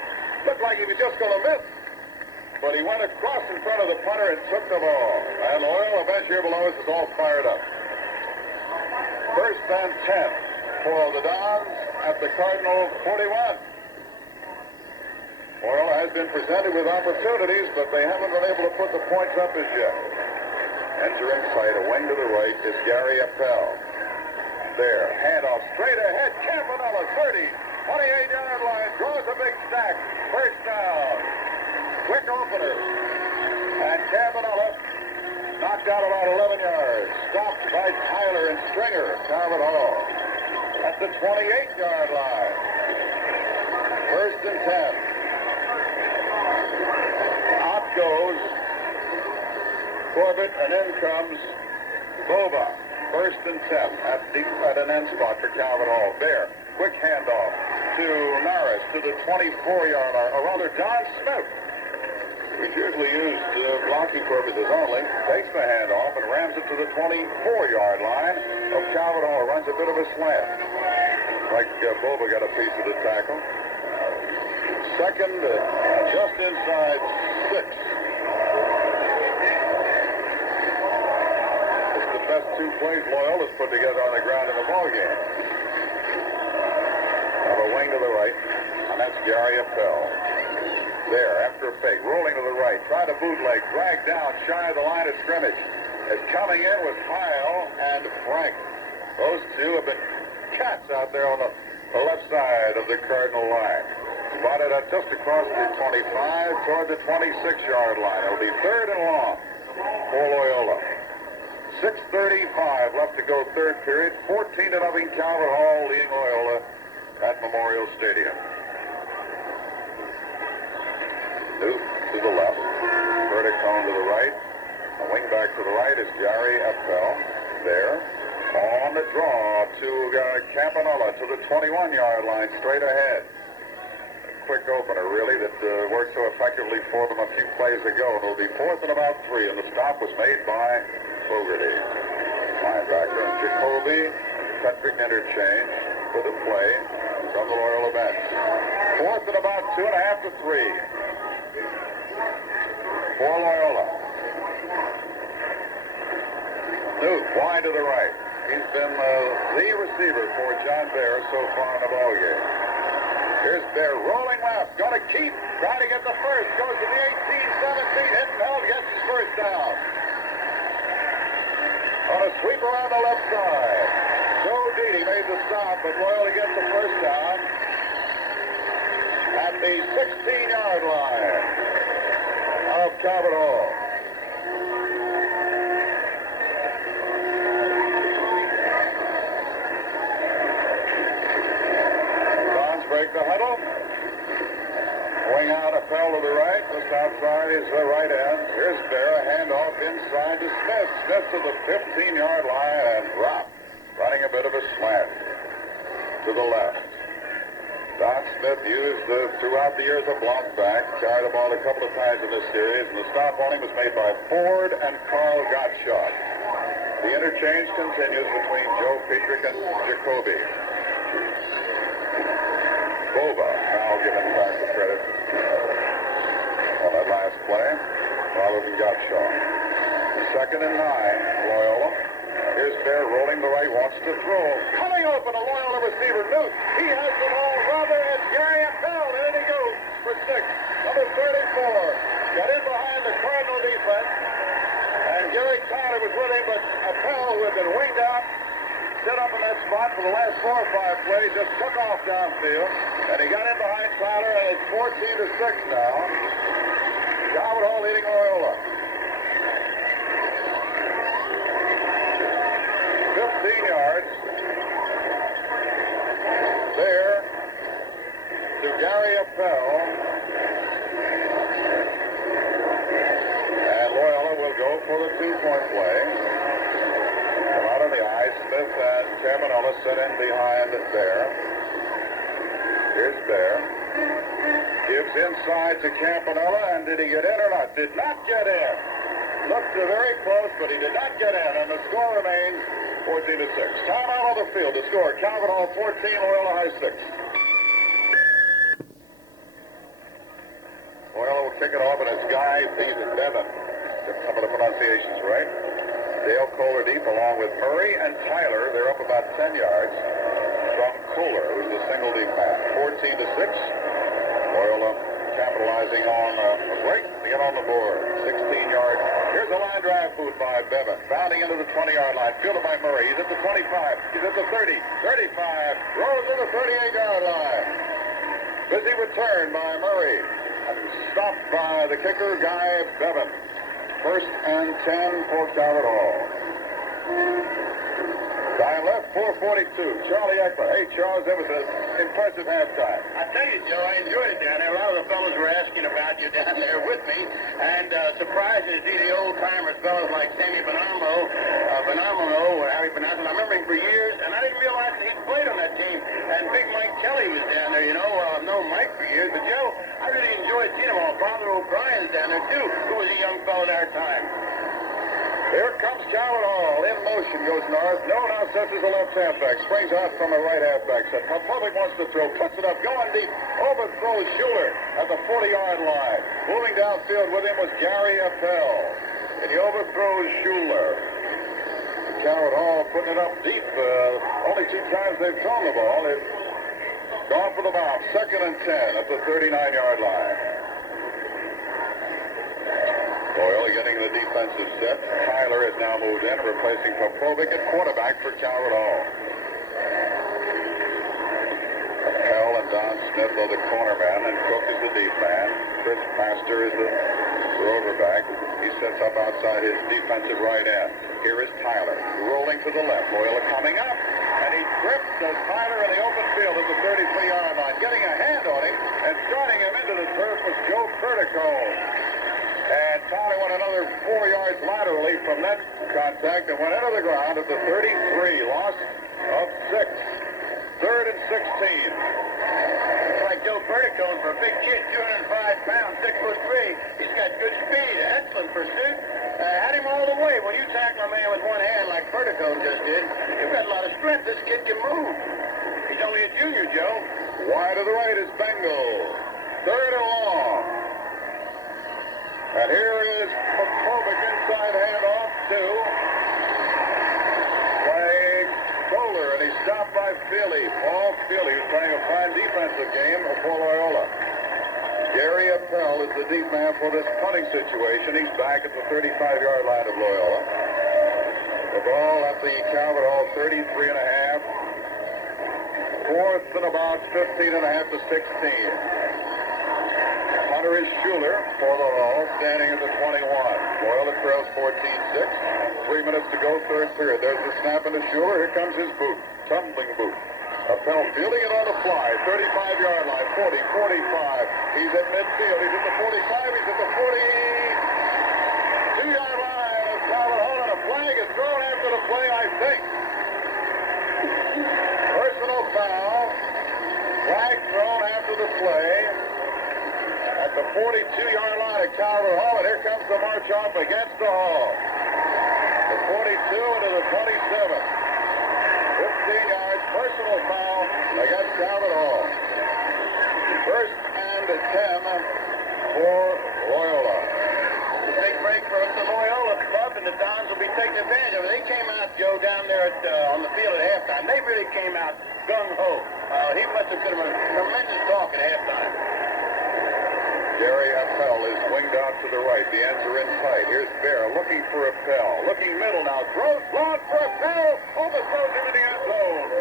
Looked like he was just going to miss. But he went across in front of the punter and took the ball. And Loyola bench here below us is all fired up. First and 10 for the Dons at the Cardinal 41. Loyola has been presented with opportunities, but they haven't been able to put the points up as yet. Entering sight, a wing to the right is Gary Appel. There, handoff straight ahead, Campanella, 30, 28-yard line, draws a big stack, first down. Quick opener. And Campanella knocked out about 11 yards. Stopped by Tyler and Stringer, Calvert Hall. At the 28-yard line. First and 10. Out goes Corbett, and in comes Bova. First and 10 at an end spot for Calvert Hall. There, quick handoff to Norris to the 24-yard line, or rather John Smith, which usually used blocking purposes only, takes the handoff and rams it to the 24-yard line of Calvert Hall. Runs a bit of a slant. Like Bova got a piece of the tackle. Second, just inside 6. It's the best two plays Loyola's put together on the ground in the ballgame. Have a wing to the right, and that's Gary Appel. There, after a fake, rolling to the right, trying to bootleg, dragged down, shy of the line of scrimmage. As coming in was Heil and Frank. Those two have been cats out there on the left side of the Cardinal line. Spotted up just across the 25 toward the 26-yard line. It'll be third and long for Loyola. 6:35 left to go, third period. 14-0 Calvert Hall leading Loyola at Memorial Stadium. Newt to the left, Verticone to the right. A wing back to the right is Gary Appel. There. On the draw to Campanella to the 21-yard line, straight ahead. Quick opener, really, that worked so effectively for them a few plays ago. It'll be fourth and about 3, and the stop was made by Fogarty. Linebacker and Jacoby, Petrick interchange for the play from the Loyola bench. Fourth and about 2.5 to 3 for Loyola. Newt wide to the right. He's been the receiver for John Bear so far in the ballgame. Here's Bear rolling left, going to keep, trying to get the first, goes to the 18-17, hit and held, gets his first down. On a sweep around the left side. Joe Didi made the stop, but Loyola gets the first down at the 16-yard line of Calvert Hall. Break the huddle. Wing out, Appel to the right. Just outside is the right end. Here's Bear, a handoff inside to Smith. Smith to the 15-yard line and drop. Running a bit of a slant to the left. Don Smith used throughout the year as a block back. Carried the ball a couple of times in this series, and the stop on him was made by Ford and Carl Gottschalk. The interchange continues between Joe Petrick and Jacoby. Bova now giving back the credit on that last play, rather than Gottschalk. Second and 9, Loyola. Here's Bear rolling the right, wants to throw. Coming open, a Loyola receiver, Newt. He has the ball, rather, it's Gary Appel, and in he goes for 6. Number 34. Got in behind the Cardinal defense, and Gary Tyler was with him, but Appel, who had been winged out, stood up in that spot for the last 4 or 5 plays, just took off downfield, and he got in behind Tyler, and it's 14-6 now. Calvert Hall leading Loyola. 15 yards. There to Gary Appel. And Loyola will go for the 2-point play. Out of the eye, Smith and Campanella set in behind there. Here's Bear. Gives inside to Campanella, and did he get in or not? Did not get in. Looked very close, but he did not get in, and the score remains 14-6. Time out on the field to score. Calvert Hall 14, Loyola High 6. Loyola will kick it off, and it's Guy Bevan. Get some of the pronunciations right. Dale Kohler deep, along with Murray and Tyler. They're up about 10 yards from Kohler, who's the single deep man. 14-6. Loyola capitalizing on a break to get on the board. 16 yards. Here's a line drive boot by Bevan. Bounding into the 20-yard line. Fielded by Murray. He's at the 25. He's at the 30. 35. Throws to the 38-yard line. Busy return by Murray. And stopped by the kicker, Guy Bevan. First and 10 for Calvert Hall. Time left, 4:42. Charlie Eckler. Hey, Charles, that was an impressive halftime. I tell you, Joe, I enjoyed it down there. A lot of the fellows were asking about you down there with me, and surprising to see the old-timers fellows like Sammy Benomino, or how you pronounce it. I remember him for years, and I didn't realize that he played on that team. And Big Mike Kelly was down there, you know. I've known Mike for years, but Joe, I really enjoyed seeing him all. Father O'Brien's down there, too, who was a young fellow at our time. Here comes Calvert Hall. In motion goes north. No, now sets the left halfback. Springs out from the right halfback set. Public wants to throw. Puts it up. Going deep. Overthrows Schuler at the 40-yard line. Moving downfield with him was Gary Appel. And he overthrows Schuler. Calvert Hall putting it up deep. Only 2 times they've thrown the ball. They've gone for the bomb. 2nd and 10 at the 39-yard line. Loyola getting the defensive set. Tyler has now moved in, replacing Popovic at quarterback for Calvert Hall. Appel and Don Smith are the cornerman, and Cook is the deep man. Chris Pastor is the roverback. He sets up outside his defensive right end. Here is Tyler, rolling to the left. Loyola coming up, and he trips Tyler in the open field at the 33-yard line. Getting a hand on him, and starting him into the turf was Joe Curticone. And Tyler went another 4 yards laterally from that contact and went into the ground at the 33. Loss of 6. 3rd and 16. It's like Joe Curticone for a big kid, 205 pounds, 6'3". He's got good speed, excellent pursuit. Had him all the way. When you tackle a man with one hand like Curticone just did, you've got a lot of strength. This kid can move. He's only a junior, Joe. Wide to the right is Bengal. 3rd and long. And here is Popovic inside handoff to Kohler, and he's stopped by Feely. Paul Feely, who's playing a fine defensive game for Loyola. Gary Appel is the deep man for this punting situation. He's back at the 35-yard line of Loyola. The ball at the Calvert Hall 33 and a half. 4th and about 15 and a half to 16. Hunter is Schuler for the Hall, standing at the 21. Loyola trails 14-6. 3 minutes to go, 3rd period. There's the snap into Schuler. Here comes his boot, tumbling boot. Appel fielding it on the fly, 35-yard line, 40, 45. He's at midfield. He's at the 45. He's at the 42-yard line of Calvert Hall, and a flag is thrown after the play, I think. Personal foul. Flag thrown after the play. At the 42-yard line of Calvert Hall, and here comes the march off against the Hall. The 42 into the 27. 15 yards, personal foul against Calvert Hall. 1st and 10 for Loyola. The big break for the Loyola club, and the Dons will be taking advantage of it. They came out, Joe, down there on the field at halftime. They really came out gung-ho. He must have given a tremendous talk at halftime. Gary Appel is winged out to the right. The ends are in tight. Here's Bear looking for Appel. Looking middle now. Throws long for Appel. Overthrows into the end zone.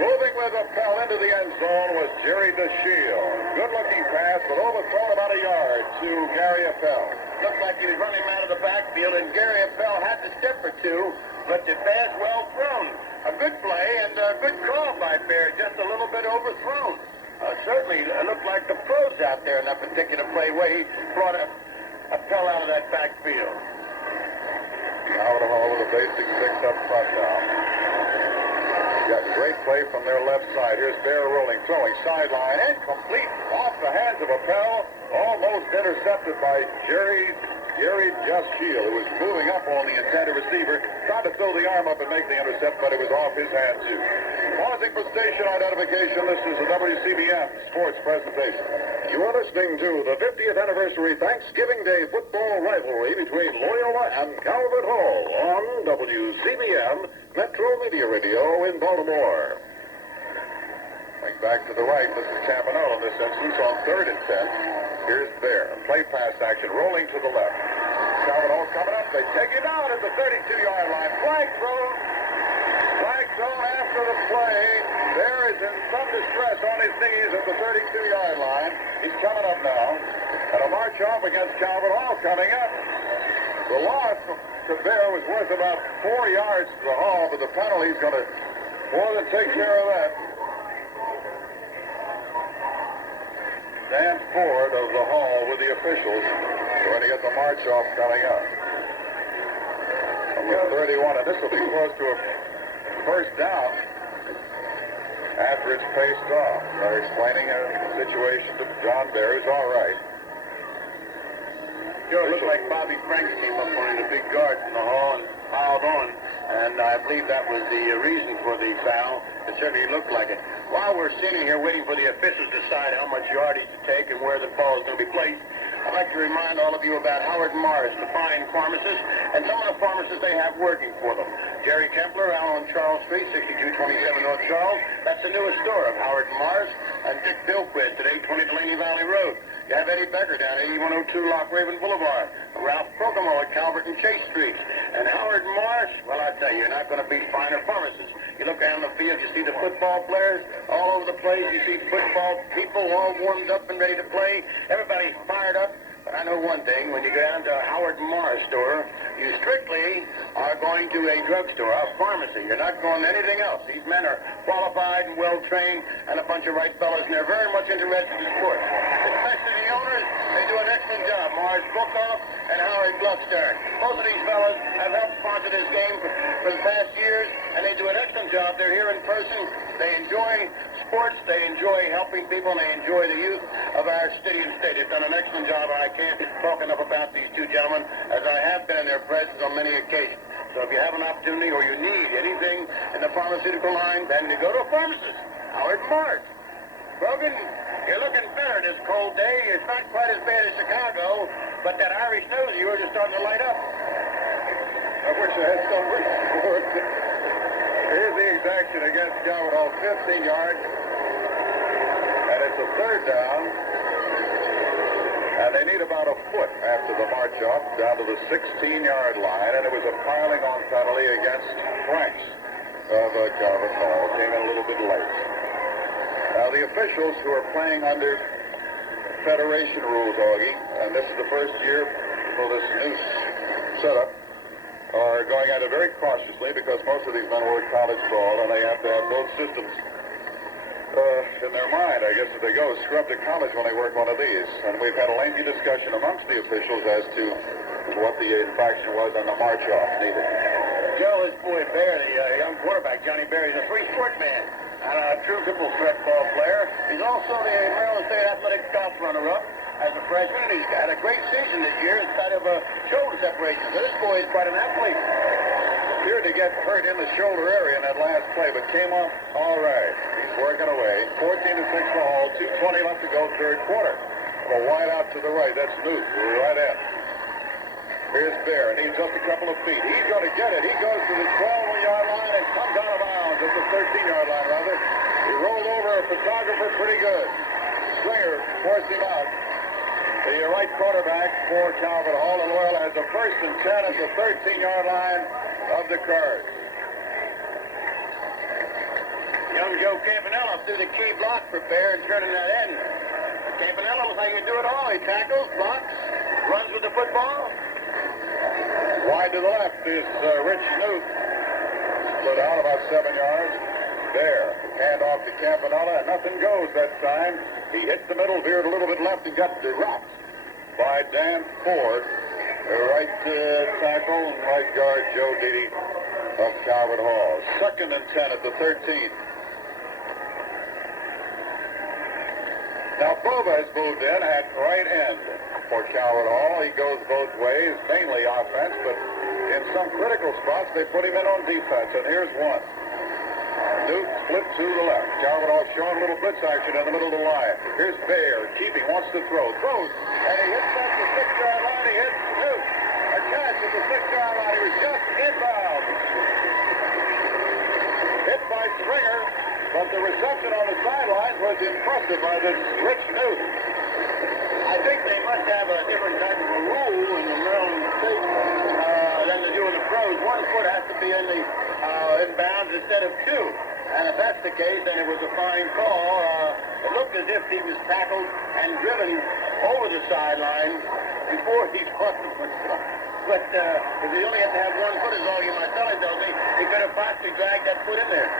Moving with Appel into the end zone was Jerry DeShield. Good-looking pass, but overthrown about a yard to Gary Appel. Looked like he was running him out of the backfield, and Gary Appel had to step or two, but the pass well thrown. A good play and a good call by Bear, just a little bit overthrown. Certainly, it looked like the pros out there in that particular play where he brought Appel out of that backfield. Calvert Hall with a basic 6 up front now. Got great play from their left side. Here's Bear rolling, throwing sideline, incomplete off the hands of Appel. Almost intercepted by Gary Juskiel, who was moving up on the intended receiver, tried to throw the arm up and make the intercept, but it was off his hand, too. Pausing for station identification, this is the WCBM Sports Presentation. You are listening to the 50th anniversary Thanksgiving Day football rivalry between Loyola and Calvert Hall on WCBM Metro Media Radio in Baltimore. Going back to the right, this is Campanella in this instance on 3rd and 10. Here's Bear. Play pass action rolling to the left. Calvert Hall coming up. They take it down at the 32-yard line. Flag thrown. Flag thrown after the play. Bear is in some distress on his knees at the 32-yard line. He's coming up now. And a march off against Calvert Hall coming up. The loss to Bear was worth about 4 yards to the Hall, but the penalty is going to more than take care of that. Dan Ford of the Hall with the officials when he gets the march off coming up. Number 31, and this will be close to a first down after it's paced off. They're explaining a situation to John Bear, who's all right. Sure, it looks like Bobby Franks came up on the big guard from the Hall and piled on, and I believe that was the reason for the foul. It certainly looked like it. While we're sitting here waiting for the officials to decide how much yardage to take and where the ball is going to be placed, I'd like to remind all of you about Howard Morris, the fine pharmacist, and some of the pharmacists they have working for them. Jerry Kempler, out on Charles Street, 6227 North Charles. That's the newest store of Howard Morris, and Dick Bilquist at 820 Delaney Valley Road. You have Eddie Becker down at 8102 Lock Raven Boulevard. Ralph Kokomo at Calvert and Chase Streets. And Howard Morris, well, I tell you, you're not going to beat finer pharmacists. You look down the field, you see the football players all over the place. You see football people all warmed up and ready to play. Everybody's fired up. But I know one thing, when you go down to a Howard Morris store, you strictly are going to a drugstore, a pharmacy. You're not going to anything else. These men are qualified and well-trained and a bunch of right fellows, and they're very much interested in sports. Especially the owners, they do an excellent job. Morris Bookoff and Howard Gluckstern. Both of these fellows have helped sponsor this game for the past years, and they do an excellent job. They're here in person. They enjoy sports. They enjoy helping people, and they enjoy the youth of our city and state. They've done an excellent job, and I can't talk enough about these two gentlemen, as I have been in their presence on many occasions. So if you have an opportunity or you need anything in the pharmaceutical line, then you go to a pharmacist. Howard Morris. Brogan, you're looking better this cold day. It's not quite as bad as Chicago, but that Irish nose of yours is starting to light up. I wish I had some for it. Here's the exaction against Calvert Hall, 15 yards. And it's a third down. And they need about a foot after the march off down to the 16-yard line. And it was a piling on penalty against Franks of Calvert Hall. Came in a little bit late. Now the officials who are playing under Federation rules, Augie, and this is the first year for this new setup, are going at it very cautiously because most of these men work college ball and they have to have both systems in their mind, I guess, as they go scrub to college when they work one of these. And we've had a lengthy discussion amongst the officials as to what the infraction was on the march-off needed. Joe, this boy Bear, the young quarterback, Johnny Bear, he's a three-sport man and a true triple threat ball player. He's also the Maryland State Athletic golf runner-up as a freshman. He's had a great season this year in spite of a shoulder separation. So this boy is quite an athlete. Appeared to get hurt in the shoulder area in that last play, but came off all right. He's working away. 14-6 for Hall. 2:20 left to go, third quarter. A wide out to the right. That's Newt. We're right in. Here's Bear. Needs just a couple of feet. He's going to get it. He goes to the 12-yard line and comes out of bounds at the 13-yard line, rather. He rolled over a photographer pretty good. Swinger forced him out. The right quarterback for Calvert Hall, and Loyola has a 1st and 10 at the 13-yard line of the Cards. Young Joe Campanella threw the key block for Bear and turning that in. Campanella looks like he can do it all. He tackles, blocks, runs with the football. Wide to the left is Rich Newt. Split out about 7 yards. There. Hand off to Campanella, and nothing goes that time. He hit the middle, veered a little bit left, and got dropped by Dan Ford. Right tackle and right guard Joe Didi of Calvert Hall. 2nd and 10 at the 13th. Now, Bova has moved in at right end for Calvert Hall. He goes both ways, mainly offense, but in some critical spots, they put him in on defense, and here's one. Newt split to the left. Calvert Hall showing a little blitz action in the middle of the line. Here's Bayer, keeping, wants to throw, throws, and he hits at the 6-yard line. He hits Newt. A catch at the 6-yard line. He was just inbound. Hit by Springer, but the reception on the sidelines was impressive by this Rich Newt. I think they must have a different type of a rule in the Maryland State than they do in the pros. 1 foot has to be in the inbounds instead of 2. And if that's the case, then it was a fine call. It looked as if he was tackled and driven over the sideline before he caught the football. But if he only had to have 1 foot, as all you Marcelli tells me, he could have possibly dragged that foot in there.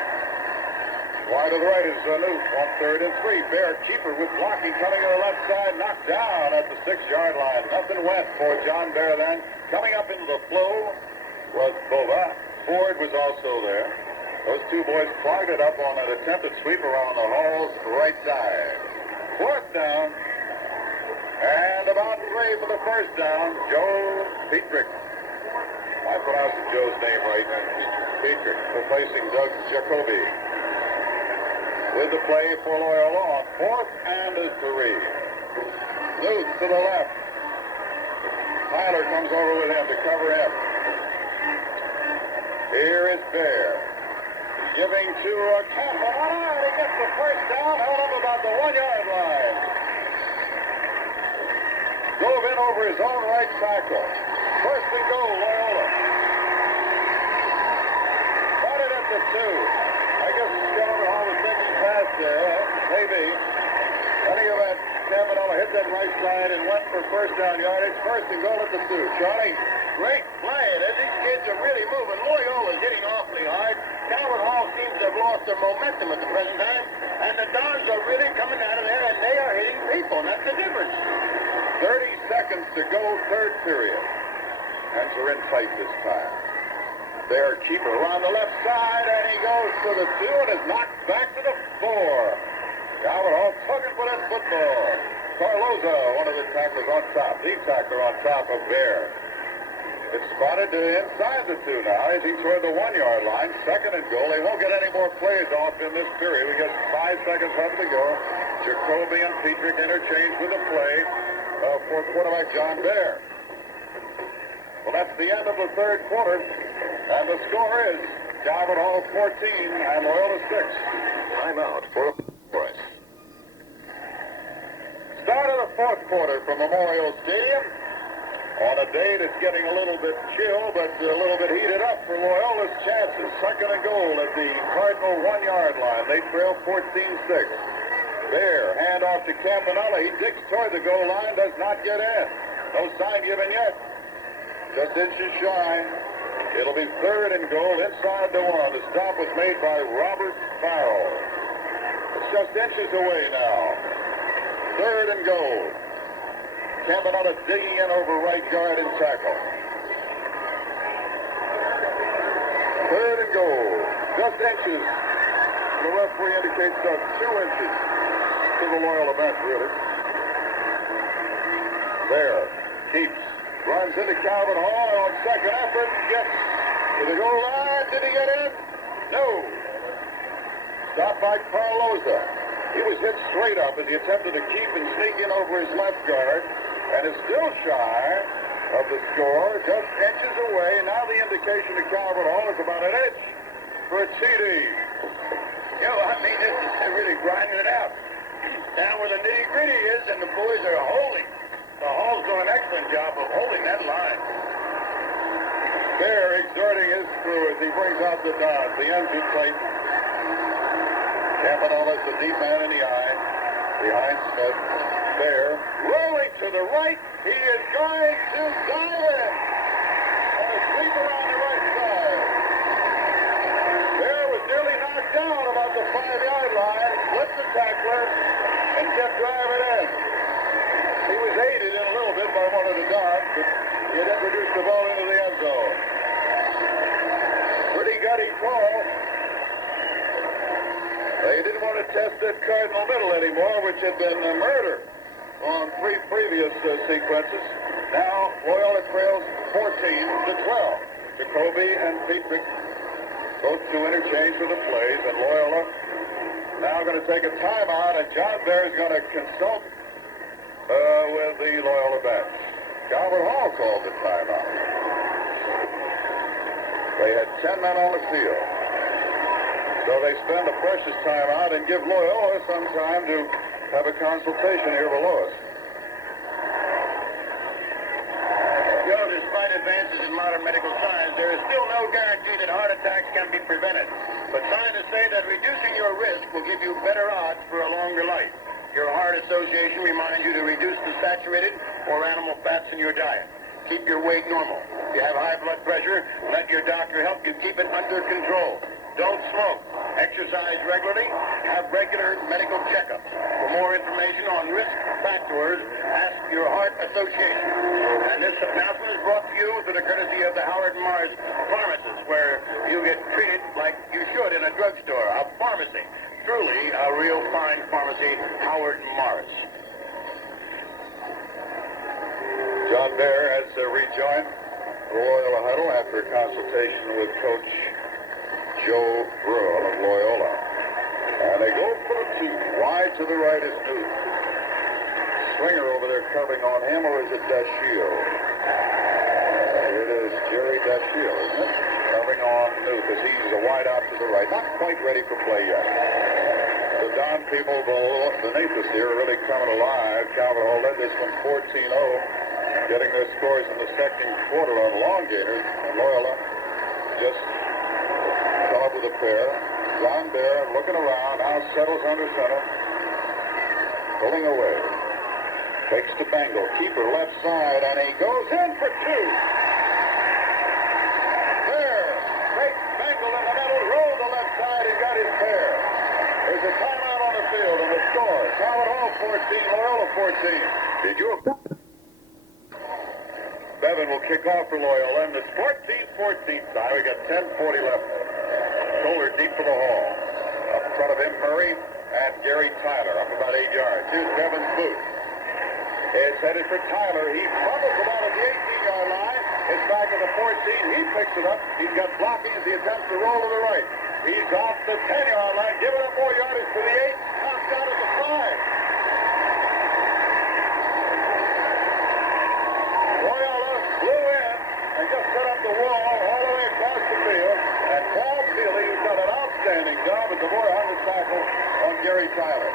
Wide to the right is Newt on 3rd and 3. Bear keeper with blocking coming to the left side, knocked down at the 6-yard line. Nothing went for John Bear then. Coming up into the flow was Bova. Ford was also there. Those 2 boys clogged it up on an attempted sweep around the Hall's right side. 4th down. And about 3 for the 1st down. Joe Petrick. I pronounced Joe's name right. Petrick replacing Doug Jacoby. With the play for Loyola on 4th and 3. Newt to the left. Tyler comes over with him to cover him. Here is Bear. Giving to Campanella. He gets the 1st down, held up about the 1-yard line. Drove in over his own right tackle. 1st and goal, Loyola. Got it at the 2. I guess Calvert Hall was thinking pass there. Maybe. Any of that, Campanella hit that right side and went for 1st down yardage. 1st and goal at the 2. Charlie? Great play. These kids are really moving. Loyola's hitting awfully hard. Calvert Hall seems to have lost their momentum at the present time. And the Dons are really coming out of there, and they are hitting people. And that's the difference. 30 seconds to go, 3rd period. And we're in tight this time. Bear keeper around the left side, and he goes for the 2 and is knocked back to the 4. Calvert Hall tugging for that football. Carloza, one of the tacklers on top. The tackler on top of Bear. It's spotted to inside the 2 now, heading toward the 1-yard line. 2nd and goal. They won't get any more plays off in this period. We got 5 seconds left to go. Jacoby and Petrick interchange with the play for quarterback John Bear. Well, that's the end of the 3rd quarter. And the score is Calvert Hall 14 and Loyola 6. Timeout for Forest. Start of the 4th quarter from Memorial Stadium. On a day that's getting a little bit chill, but a little bit heated up for Loyola's chances. 2nd and goal at the Cardinal 1-yard line. They trail 14-6. Bear, hand off to Campanella. He digs toward the goal line, does not get in. No sign given yet. Just inches shy. It'll be 3rd and goal inside the 1. The stop was made by Robert Farrell. It's just inches away now. 3rd and goal. Campanella digging in over right guard and tackle. 3rd and goal. Just inches. The referee indicates 2 inches to the Loyola bench, really. There. Keeps. Runs into Calvert Hall on 2nd effort. Gets to the goal line. Did he get in? No. Stopped by Carloza. He was hit straight up as he attempted to keep and sneak in over his left guard. And is still shy of the score, just inches away. Now the indication to Calvert Hall is about an inch for a TD. You know, I mean, this is really grinding it out. Down where the nitty-gritty is, and the boys are holding. The Hall's doing an excellent job of holding that line. Bear exerting his crew as he brings out the Dons. The ends in plate. Campanola is the deep man in the eye. Behind Smith. Bear rolling to the right. He is going to dive in. And a sweep around the right side. Bear was nearly knocked down about the 5-yard line. Flipped the tackler and kept driving in. He was aided in a little bit by one of the Dons, but he had introduced the ball into the end zone. Pretty gutty call. They They didn't want to test that cardinal middle anymore, which had been a murder on 3 previous sequences. Now, Loyola trails 14-12. Jacoby and Petrick both to interchange for the plays, and Loyola now going to take a timeout, and John Bear is going to consult with the Loyola bench. Calvert Hall called the timeout. They had 10 men on the field. So they spend a precious timeout and give Loyola some time to have a consultation here below us. Joe, despite advances in modern medical science, there is still no guarantee that heart attacks can be prevented. But scientists say that reducing your risk will give you better odds for a longer life. Your Heart Association reminds you to reduce the saturated or animal fats in your diet. Keep your weight normal. If you have high blood pressure, let your doctor help you keep it under control. Don't smoke. Exercise regularly. Have regular medical checkups. For more information on risk factors, ask your Heart Association. And this announcement is brought to you through the courtesy of the Howard Mars Pharmacist, where you get treated like you should in a drugstore, a pharmacy. Truly a real fine pharmacy, Howard Mars. John Bear has rejoined the Loyola huddle after a consultation with Coach Joe Bruin of Loyola. And they go for the two. Wide to the right is Newt. Swinger over there covering on him, or is it Dashiell? It is Jerry Dashiell, isn't it? Covering on Newt as he's a wide out to the right. Not quite ready for play yet. The Don people beneath us here are really coming alive. Calvert Hall led this one 14-0, getting their scores in the second quarter on long gainers. And Loyola just come up with a pair. John Bear looking around, now settles under center. Pulling away. Takes to Bengal. Keeper left side, and he goes in for 2. There. Great Bengal in the middle, rolled the left side and got his pair. There's a timeout on the field, and the score, Calvert Hall 14, Loyola 14. Did you... Bevan will kick off for Loyola, and it's 14-14 time. We got 10:40 left. Shoulder deep for the Hall. Up front of him, Murray and Gary Tyler, up about 8 yards. Here's Bevan's boot. It's headed for Tyler. He fumbles the ball at the 18-yard line. It's back at the 14. He picks it up. He's got blocking as he attempts to roll to the right. He's off the 10-yard line, giving up more yardage for the 8. Knocked out at the 5. Loyola blew in and just set up the wall all the way across the field. And Paul Seeley, who's done an outstanding job at the boy on the tackle on Gary Tyler.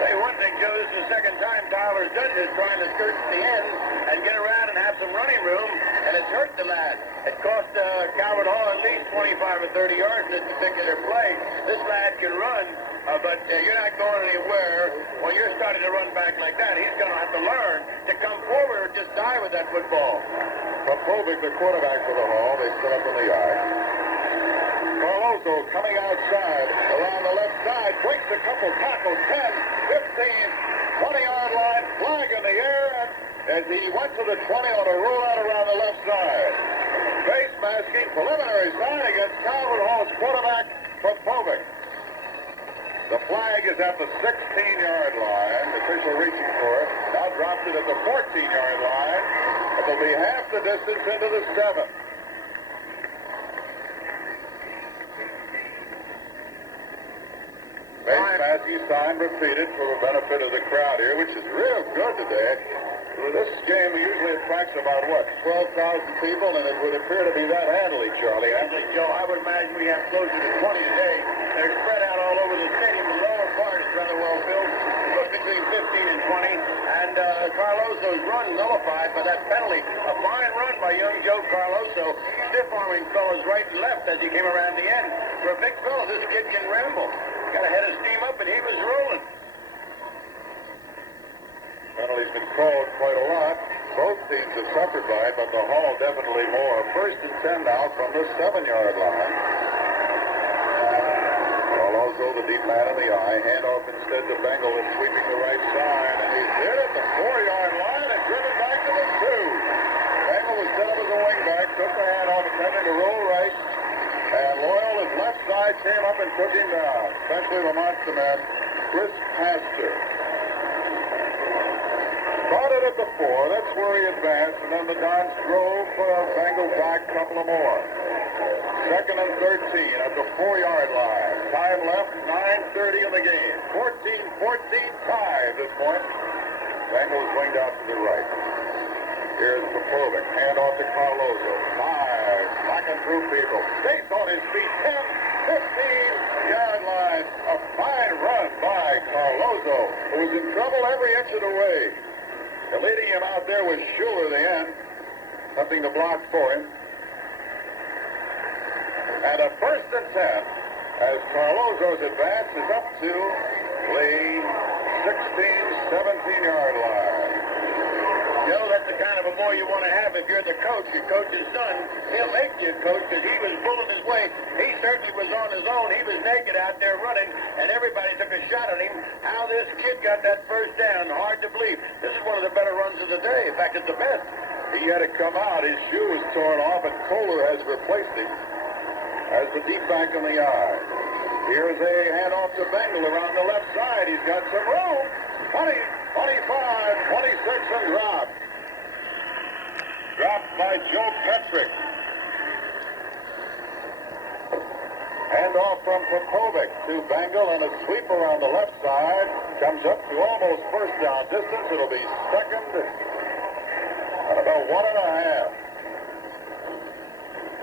Say one thing, Joe, this is the second time Tyler's done this, trying to skirt to the end and get around and have some running room, and it's hurt the lad. It cost Calvert Hall at least 25 or 30 yards in this particular play. This lad can run, but you're not going anywhere. When you're starting to run back like that, he's going to have to learn to come forward or just die with that football. Popovic, the quarterback for the Hall, they set up in the eye. Carloso coming outside around the left side, breaks a couple tackles, 10, 15, 20-yard line, flag in the air, and as he went to the 20 on a rollout around the left side. Face masking, preliminary sign against Calvert Hall's quarterback, Popovic. The flag is at the 16-yard line. The official reaching for it. Now drops it at the 14-yard line. It'll be half the distance into the 7. Face masking sign repeated for the benefit of the crowd here, which is real good today. This game usually attracts about, 12,000 people, and it would appear to be that handily, Charlie. Handily, Joe, I would imagine we have closer to 20 today. They're spread out all over the stadium. The lower part is rather well filled. Look between 15 and 20. And Carloso's run nullified by that penalty. A fine run by young Joe Carloso, stiff-arming fellas right and left as he came around the end. For a big fella, this kid can ramble. Got a head of steam up, and he was rolling. Penalty's been called quite a lot. Both teams have suffered by it, but the Hall definitely more. 1st and 10 now from the 7-yard line. Carloso, the deep man in the eye. Handoff instead to Bengal, is sweeping the right side, and he's hit at the 4-yard line and driven back to the 2. Bengal was set up as a wingback, took the handoff, attempting to roll right. And Loyola's left side came up and took him down. Essentially the monster man, Chris Pastor. Started at the 4. That's where he advanced. And then the Dons drove Bengal back a couple of more. Second and 13 at the 4-yard line. Time left, 9:30 in the game. 14-14 tie at this point. Bengals winged out to the right. Here's Popovic. Hand off to Carlozo. 5. Knocking through people. Stays on his feet. 10, 15-yard line. A fine run by Carlozo, who was in trouble every inch of the way. And leading him out there was Schuler, the end. Something to block for him. And a 1st and 10 as Carlozo's advance is up to the 16, 17-yard line. Joe, that's the kind of a boy you want to have if you're the coach. Your coach's son, he'll make you a coach because he was pulling his weight. He certainly was on his own. He was naked out there running, and everybody took a shot at him. How this kid got that first down, hard to believe. This is one of the better runs of the day. In fact, it's the best. He had to come out. His shoe was torn off, and Kohler has replaced him as the deep back on the yard. Here's a handoff to Bengal around the left side. He's got some room. 20, 25, 26, and dropped. Dropped by Joe Petrick. Handoff from Popovic to Bengal, and a sweep around the left side. Comes up to almost first down distance. It'll be second and about 1.5.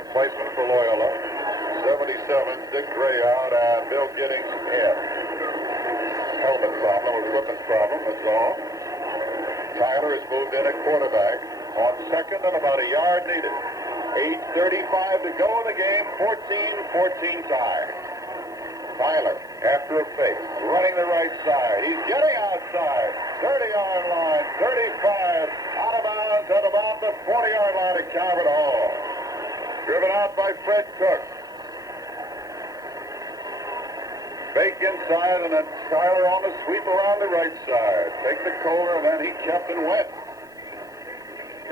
Replacement for Loyola. 77, Dick Gray out, and Bill Giddings in. Helmet problem, equipment problem, that's all. Tyler has moved in at quarterback on second and about a yard needed. 8:35 to go in the game, 14-14 tie. Tyler, after a fake, running the right side. He's getting outside. 30-yard line, 35, out of bounds at about the 40-yard line at Calvert Hall. Driven out by Fred Cook. Fake inside, and then Tyler on the sweep around the right side. Take the Kohler, and then he kept and went.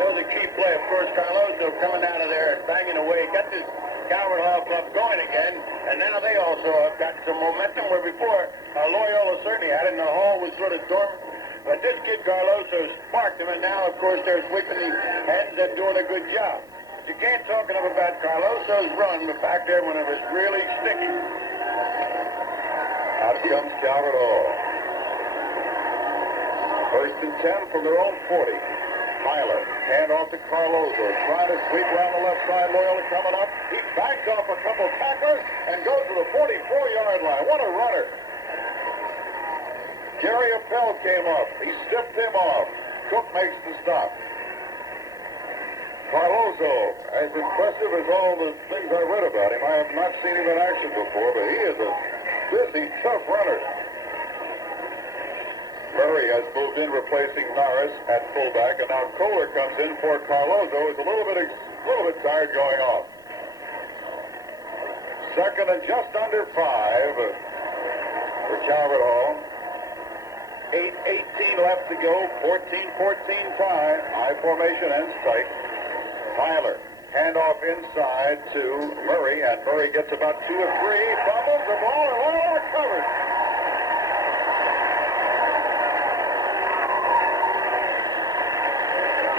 That was a key play. Of course, Carlozo coming out of there and banging away. Got this Calvert Hall club going again, and now they also have got some momentum where before Loyola certainly had it, and the Hall was sort of dormant. But this kid Carlozo sparked him, and now, of course, they're sweeping the heads and doing a good job. You can't talk enough about Carlozo's run, but back there when it was really sticky. Out comes Calvert Hall. 1st and 10 from their own 40. Tyler, hand off to Carlozo, trying to sweep around the left side. Loyola coming up. He backs off a couple tacklers and goes to the 44-yard line. What a runner. Jerry Appel came up. He stiffed him off. Cook makes the stop. Carlozo, as impressive as all the things I read about him, I have not seen him in action before, but he is a busy, tough runner. Murray has moved in, replacing Norris at fullback, and now Kohler comes in for Carlozo, who's a little bit tired going off. Second and just under 5 for Calvert Hall. 8:18 left to go. 14-14 tie. High formation and strike. Tyler, handoff inside to Murray, and Murray gets about 2 or 3. Fumbles the ball, and Loyola covered.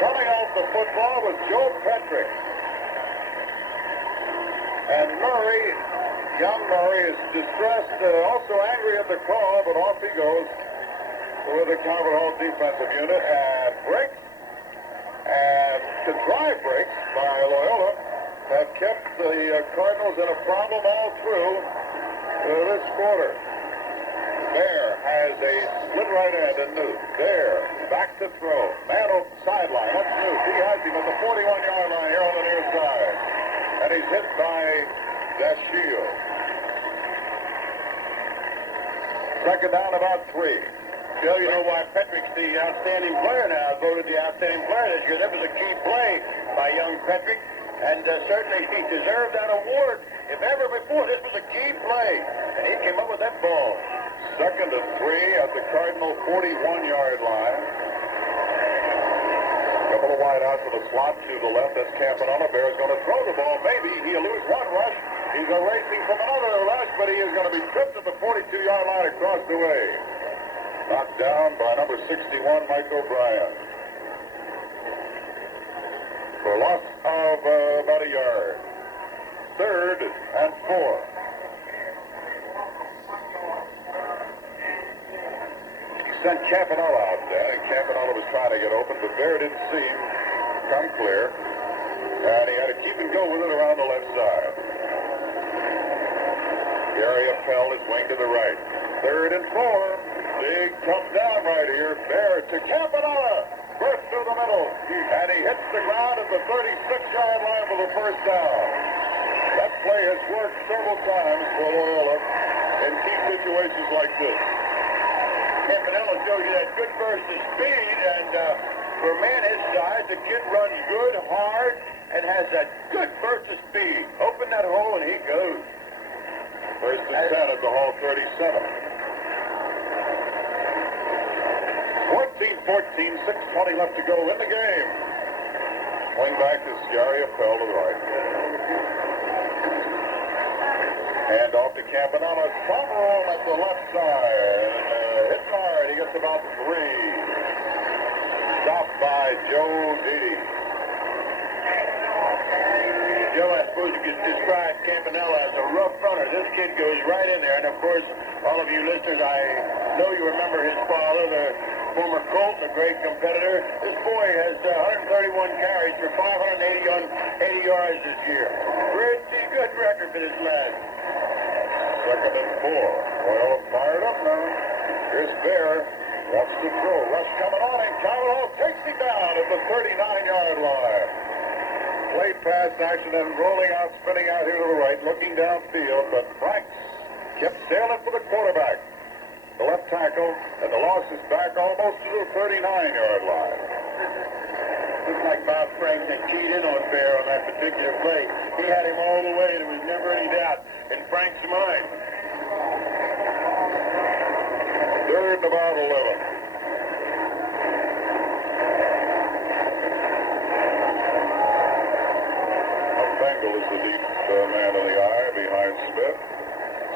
Coming off the football was Joe Petrick. And Murray, young Murray, is distressed, also angry at the call, but off he goes with the Calvert Hall defensive unit, and breaks. And contrived breaks by Loyola have kept the Cardinals in a problem all through this quarter. Bear has a split right end and Newt. Bear back to throw. Man on sideline. That's Newt. He has him at the 41-yard line here on the near side. And he's hit by Dashiell. Second down, about 3. Bill, you know why Petrick's the outstanding player now, voted the outstanding player this year. That was a key play by young Petrick, and certainly he deserved that award. If ever before, this was a key play, and he came up with that ball. Second and 3 at the Cardinal 41-yard line. Couple of wide outs with a slot to the left. That's Campanella. Bear's going to throw the ball. Maybe he'll lose one rush. He's racing from another rush, but he is going to be tripped at the 42-yard line across the way. Knocked down by number 61, Mike O'Brien. For a loss of about a yard. 3rd and 4. He sent Campanella out there, and Campanella was trying to get open, but Bear didn't see him come clear. And he had to keep and go with it around the left side. Gary Appel is wing to the right. 3rd and 4. Big come down right here. Bear to Campanella. Burst through the middle. And he hits the ground at the 36-yard line for the first down. That play has worked several times for Loyola in key situations like this. Campanella shows you that good burst of speed, and for a man his size, the kid runs good, hard, and has that good burst of speed. Open that hole, and he goes. First and 10 at the Hall 37. 14-14, 6:20 left to go in the game. Swing back to Gary Appel to the right. Hand off to Campanella. Somerall at the left side. Hits hard. He gets about 3. Stopped by Joe Didi. Joe, I suppose you could describe Campanella as a rough runner. This kid goes right in there, and of course, all of you listeners, I know you remember his father, the former Colt, a great competitor. This boy has 131 carries for 580 yards this year. Pretty good record for this lad. 2nd and 4. Well, fired up now. Here's Bear. Wants to throw. Rush coming on, and Calvert takes him down at the 39-yard line. Play pass action and rolling out, spinning out here to the right, looking downfield, but Franks kept sailing for the quarterback. The left tackle, and the loss is back almost to the 39-yard line. Looks like Bob Franks had keyed in on Bear on that particular play. He had him all the way. There was never any doubt in Frank's mind. 3rd and about 11. Bengal is the deep man in the eye behind Smith.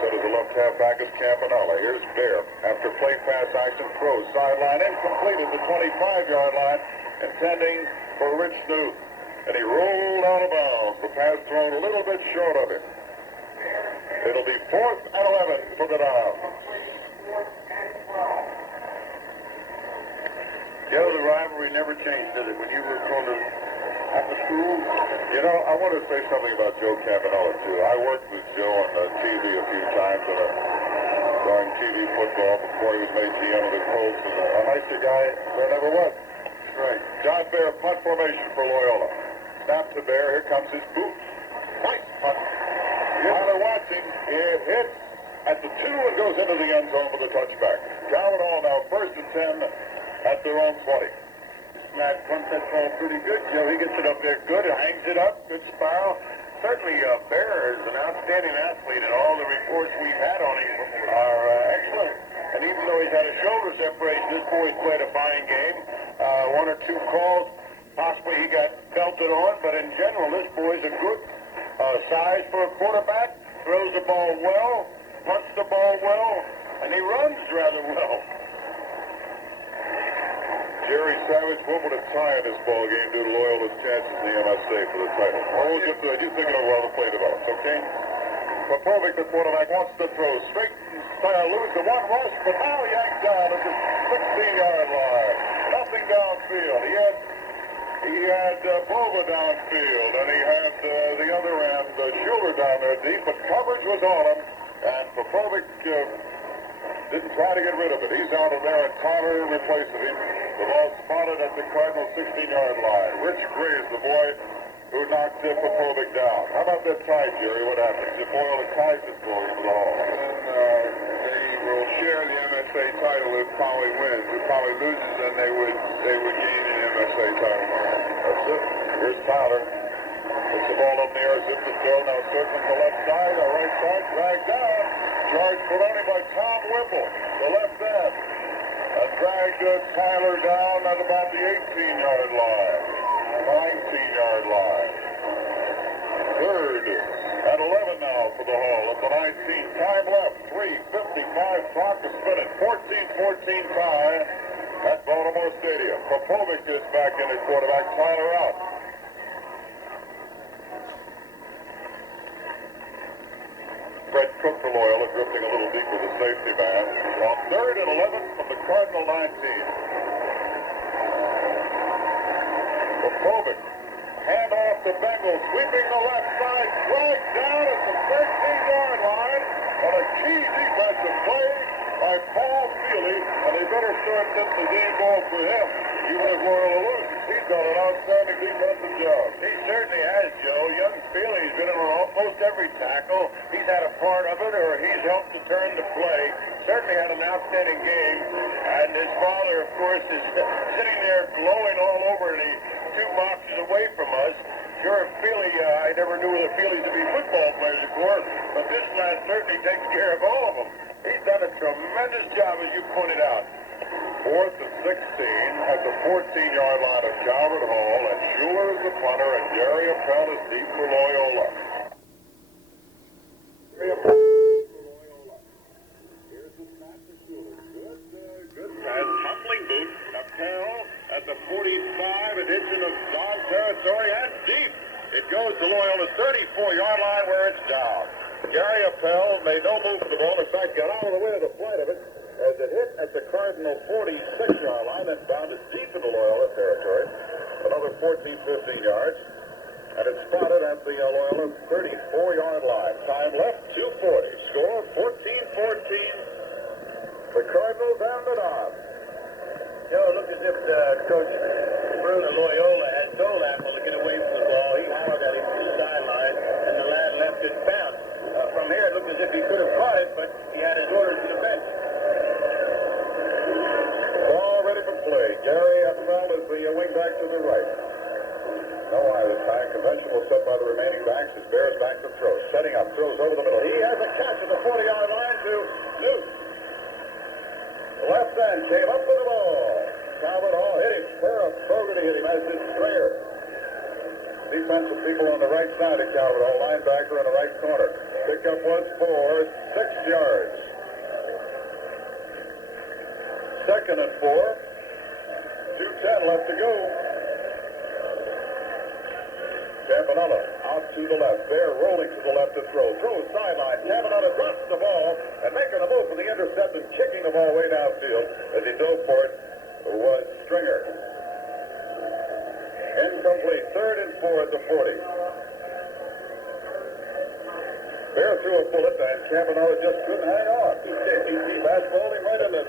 So does the left halfback is Campanella. Here's Bear. After play pass action throws. Sideline incomplete at the 25-yard line. Intending for Rich Snoop. And he rolled out of bounds. The pass thrown a little bit short of him. It'll be 4th and 11 for the down. Joe, the rivalry never changed, did it? When you were going to after school? You know, I want to say something about Joe Campanella, too. I worked with Joe on TV a few times during TV football before he was made GM of the Colts. And a nicer guy there never was. Right. John Bear, punt formation for Loyola. Snap to Bear. Here comes his boots. Nice punt. While they're watching, it hits at the 2 and goes into the end zone for the touchback. Calvert Hall now 1st and 10 at their own 20. That punt that ball pretty good, Joe. He gets it up there good, hangs it up, good spiral. Certainly, Bear is an outstanding athlete, and all the reports we've had on him are excellent. And even though he's had a shoulder separation, this boy's played a fine game. 1 or 2 calls, possibly he got belted on, but in general, this boy's a good size for a quarterback, throws the ball well, punts the ball well, and he runs rather well. Jerry Savage, what would a tie in this ball game do to Loyola's chances in the MSA for the title? Oh, just you think of how the play develops, okay? Popovic, the quarterback, wants to throw straight and lose the one rush, but now yanked down at the 16-yard line. Nothing downfield. He had Bova downfield, and he had the other end, Schuler down there deep, but coverage was on him, and Popovic didn't try to get rid of it. He's out of there, and Tyler replaces him. The ball spotted at the Cardinal 16-yard line. Rich Gray is the boy who knocked Popovic down. How about that tie, Jerry? What happens if Loyola ties this ball into the Hall? They will share the MSA title if Poly wins. If Poly loses, then they would gain an MSA title. That's it. Here's Tyler. Puts the ball up in the air, zips it throw. Now circling the left side, the right side, dragged down. Charged put on him by Tom Whipple, the left end. And dragged Tyler down at about the 18-yard line. 19-yard line. 3rd and 11 now for the clock is spinning. 14-14 tie at Baltimore Stadium. Popovic is back in at quarterback. Tyler out. Fred Cook for Loyola, drifting a little deep with the safety man. On 3rd and 11 from the Cardinal 19. Popovic, hand off to Bengals, sweeping the left side, dragged down at the 13-yard line on a key defensive play by Paul Feely, and they better start setting the game ball for him, even if Loyola loses. He's done an outstanding defensive job. He certainly has, Joe. Young Feely's been in almost every tackle. He's had a part of it, or he's helped to turn the play. Certainly had an outstanding game. And his father, of course, is sitting there glowing all over, and he's 2 boxes away from us. Sure, Feely, I never knew the Feelys to be football players before, but this lad certainly takes care of all of them. He's done a tremendous job, as you pointed out. 4th and 16 at the 14-yard line of Calvert Hall, and Schuler is the punter, and Gary Appel is deep for Loyola. Here's the snap to Schuler. Good pass. Tumbling boot. Appel at the 45. It hits into dog territory and deep. It goes to Loyola's 34-yard line where it's down. Gary Appel made no move for the ball. In fact, got out of the way of the flight of it as it hit at the Cardinal 46-yard line and bounded deep into Loyola territory. Another 14-15 yards. And it's spotted at the Loyola 34-yard line. Time left, 2:40. Score, 14-14. The Cardinals and the Dogs. You know, it looked as if Coach Bruno Loyola had told Apple to get away from the ball. He hollered at him from the sideline, and the lad left it bounce. From here, it looked as if he could have caught it, but he had his orders to the bench. Ball ready for play. Gary Appel is the wingback to the right. No eye this time. Conventional set by the remaining backs. It bears back to throw. Setting up. Throws over the middle. He has a catch at the 40-yard line to Newt. The left end came up with the ball. Calvert Hall hit him. Fogarty hit him, as did Strayer. Defensive people on the right side of Calvert Hall. Linebacker in the right corner. Pickup was for 6 yards. 2nd and 4. 2:10 left to go. Campanella out to the left. Bear rolling to the left to throw. Throws sideline. Campanella drops the ball and making a move for the intercept and kicking the ball way downfield as he dove for it was Stringer. Incomplete. 3rd and 4 at the 40. Bear threw a bullet and Campanella just couldn't hang on. He fastballed him right in the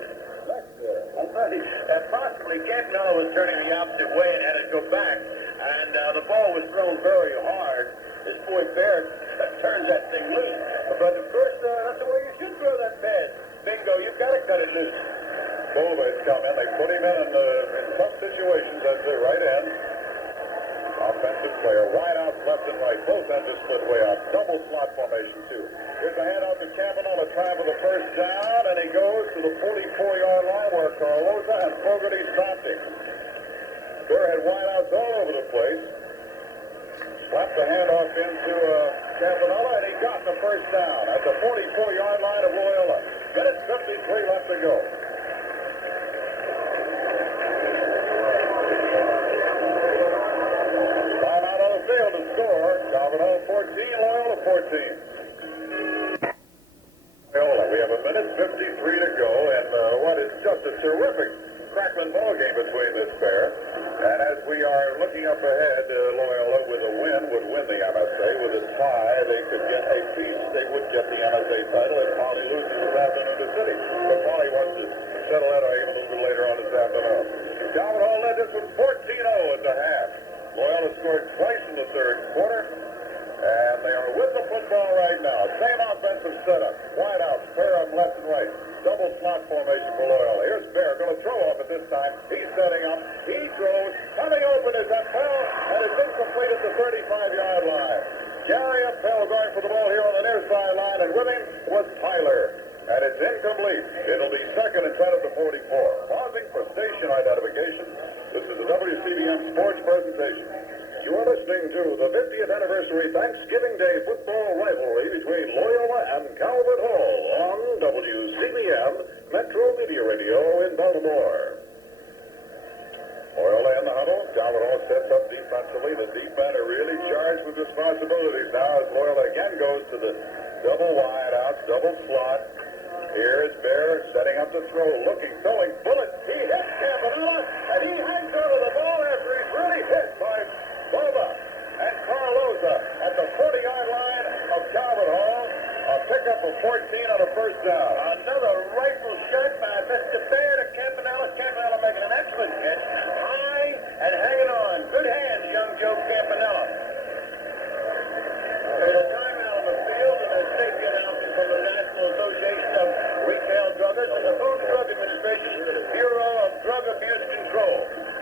neck there. Possibly Campanella was turning the opposite way and had it go back. And the ball was thrown very hard. This boy Bear turns that thing loose. But of course, that's the way you should throw that pass. Bingo, you've got to cut it loose. Bova's come in. They put him in tough situations at the right end. Offensive player, wide out left and right. Both ends are split way out. Double slot formation, too. Here's a handout to Campanella, trying for the first down, and he goes to the 44-yard line where Carloza and Fogarty stopped him. Bear had wideouts all over the place. Slapped the handoff into Campanella, and he got the first down at the 44-yard line of Loyola. Minute 53 left to go. Timeout on the field to score. Calvert Hall 14, Loyola 14. Loyola, we have a minute 53 to go, and what is just a terrific crackling ball game between this pair. And as we are looking up ahead, Loyola with a win would win the MSA. With a tie, they could get a piece. They would get the MSA title if Poly loses this afternoon to City. But Poly wants to settle that game a little bit later on this afternoon. Calvert Hall led this one 14-0 at the half. Loyola scored twice in the 3rd quarter. And they are with the football right now. Same offensive setup. Wide out, pair of left and right. Double slot formation for Loyola. Here's Bear going to throw off at this time. He's setting up. He throws. Coming open is Appel, and it's incomplete at the 35-yard line. Gary Appel going for the ball here on the near sideline, and with him was Tyler. And it's incomplete. It'll be 2nd and 10 at the 44. Pausing for station identification. This is a WCBM sports presentation. You are listening to the 50th anniversary Thanksgiving Day football rivalry between Loyola and Calvert Hall on WCBM possibilities now as Loyola again goes to the double wide outs, double slot. Here is Bear setting up the throw, looking, throwing, bullet. He hits Campanella, and he hangs onto the ball after he's really hit by Bova and Carloza at the 40-yard line of Calvert Hall. A pickup of 14 on a first down. Another rifle shot by Mr. Bear to Campanella. Campanella making an excellent catch. High and hanging on. Good hands, young Joe Campanella. There's a timeout on the field and a safety announcement from the National Association of Retail Druggists and the Food and Drug Administration's Bureau of Drug Abuse Control.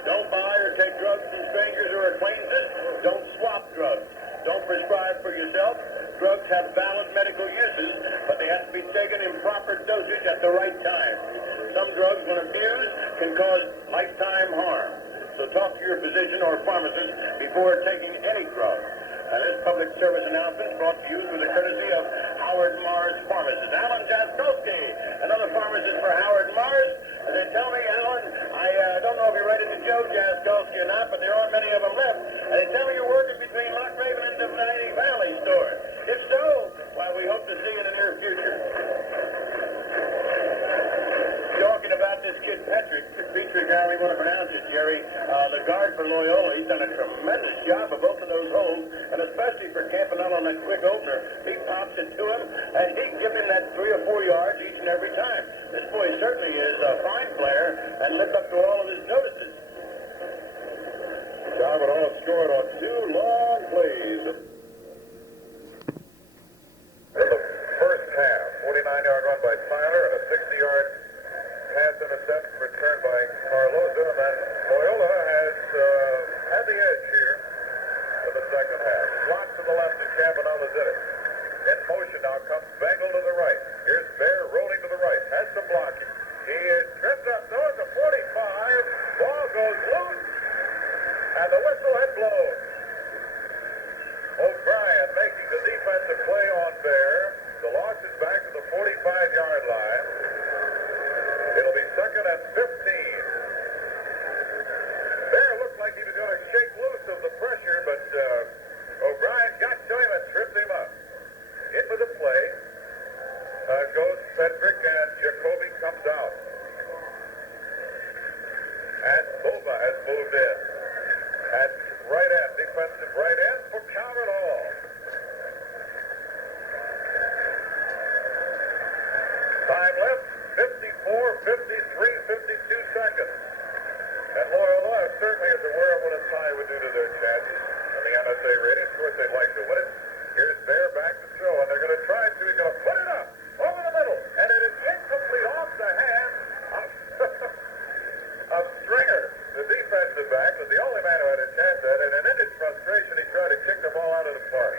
Don't buy or take drugs from strangers or acquaintances. Don't swap drugs. Don't prescribe for yourself. Drugs have valid medical uses, but they have to be taken in proper dosage at the right time. Some drugs, when abused, can cause lifetime harm. So talk to your physician or pharmacist before taking any drug. And this public service announcement is brought to you through the courtesy of Howard Mars Pharmacist. Alan Jaskowski, another pharmacist for Howard Mars. And they tell me, Alan, I don't know if you're related to Joe Jaskowski or not, but there aren't many of them left. And they tell me you're working between Lock Raven and the Dividing Valley stores. If so, well, we hope to see you in the near future. Talking about this kid Patrick, however you want to pronounce it, Jerry, the guard for Loyola, he's done a tremendous job of opening those holes, and especially for Campanella on that quick opener. He pops it to him, and he gives him that 3 or 4 yards each and every time. This boy certainly is a fine player and lived up to all of his notices. Calvert Hall scored on 2 long plays. In the first half, 49-yard run by Tyler and a 60-yard pass intercept returned by Carloza, and then Loyola has had the edge here in the second half. Slot to the left, and Campanella's in it. In motion now comes Bengal to the right. Here's Bear rolling to the right. Has some blocking. He is tripped up. No, it's a 45. Ball goes loose, and the whistle had blown. O'Brien making the defensive play on Bear. The loss is back to the 45-yard line. It'll be second and 15. Bear looked like he was going to shake loose of the pressure, but O'Brien got to him and tripped him up. Into the play goes Cedric, and Jacoby comes out. And Bova has moved in. At right end, defensive right end for Calvert Hall. Time left, 54, 53, 52 seconds. And Loyola certainly is aware of what a tie would do to their chances in the MSA rating. Of course, they'd like to win it. Here's Bear back to throw, and they're going to try to. He's going to put it up over the middle, and it is incomplete off the hand of Stringer, the defensive back, was the only man who had a chance at it, and in his frustration, he tried to kick the ball out of the park.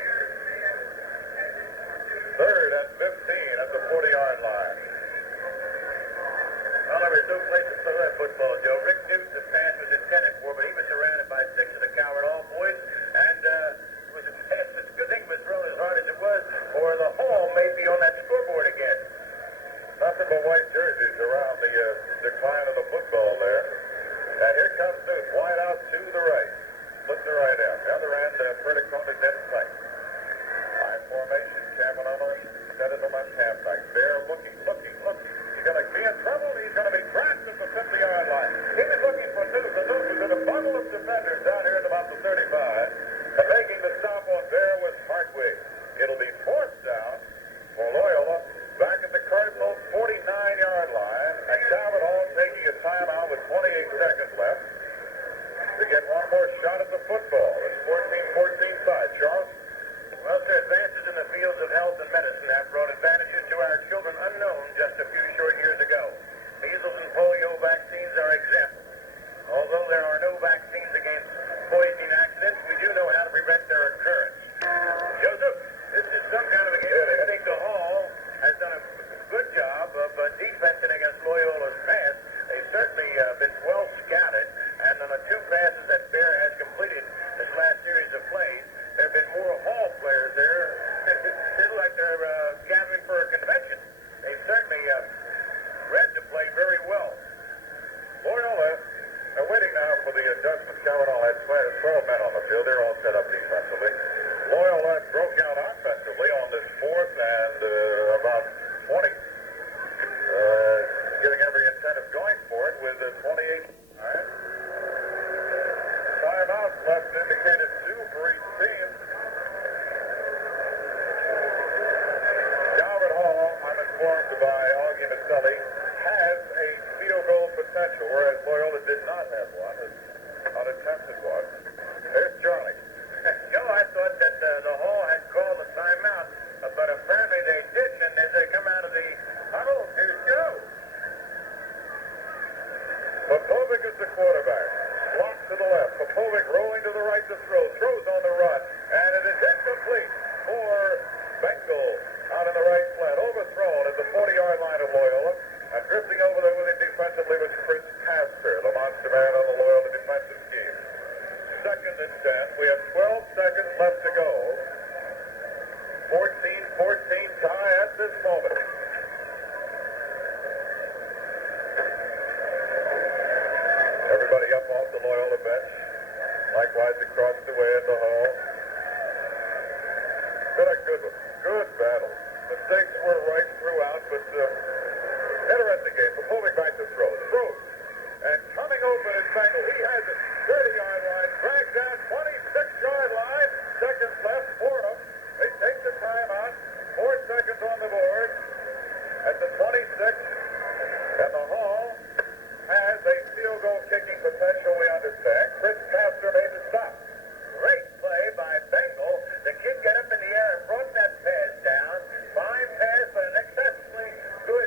Third and 15 at the 40-yard line. Well, there were 2 places to that football, Joe. Rick Gibson's pass was intended for, but he was surrounded by 6 of the Calvert Hall boys, and it was a pass. It's a good thing it was thrown as hard as it was, or the Hall may be on that scoreboard again. Nothing but white jerseys around the decline of the football there. And here comes Newt, wide out to the right. Split the right end. The other end, Perdicone's in sight. High formation, Campanella set at the left half back. Bear looking. He's going to be in trouble. He's going to be trapped at the 50-yard line. He was looking for Newt, but Newt was in a bundle of defenders down here at about the 35. And making the stop on Bear was Hartwig. It'll be 4th down for Loyola. Back at the Cardinal 49-yard line, and Calvert Hall taking a timeout with 28 seconds left to get one more shot at the football. It's 14-14 side. Charles? Well, sir, advances in the fields of health and medicine have brought advantages to our children Sully has a field goal potential, whereas Loyola did not have one, an unattempted one. There's Charlie. Joe, I thought that the Hall had called a timeout, but apparently they didn't, and as they come out of the huddle, here's Joe. Popovic is the quarterback. Blocked to the left. Popovic rolling to the right to throw. Throws on the run. And it is incomplete for Bengal out in the right flat. Overthrown at the 40-yard line of Loyola. And drifting over there with him defensively was Chris Casper, the monster man on the Loyola defensive scheme. 2nd and 10. We have 12 seconds left to go. 14-14 tie at this moment. Everybody up off the Loyola bench. Likewise across the way at the hall. Been a good one. Good battle. Mistakes were right throughout, but interesting game. Popovic back to throw. Throws. And coming open is Bengal. He has a 30-yard line. Drags down 26-yard line. Seconds left for him. They take the timeout. 4 seconds on the board. At the 26. And the Hall has a field goal kicking potential, we understand. Chris Castor made the stop. Great play by Bengal. The kid got up in the air and brought that pass down. Fine pass, but an excessively good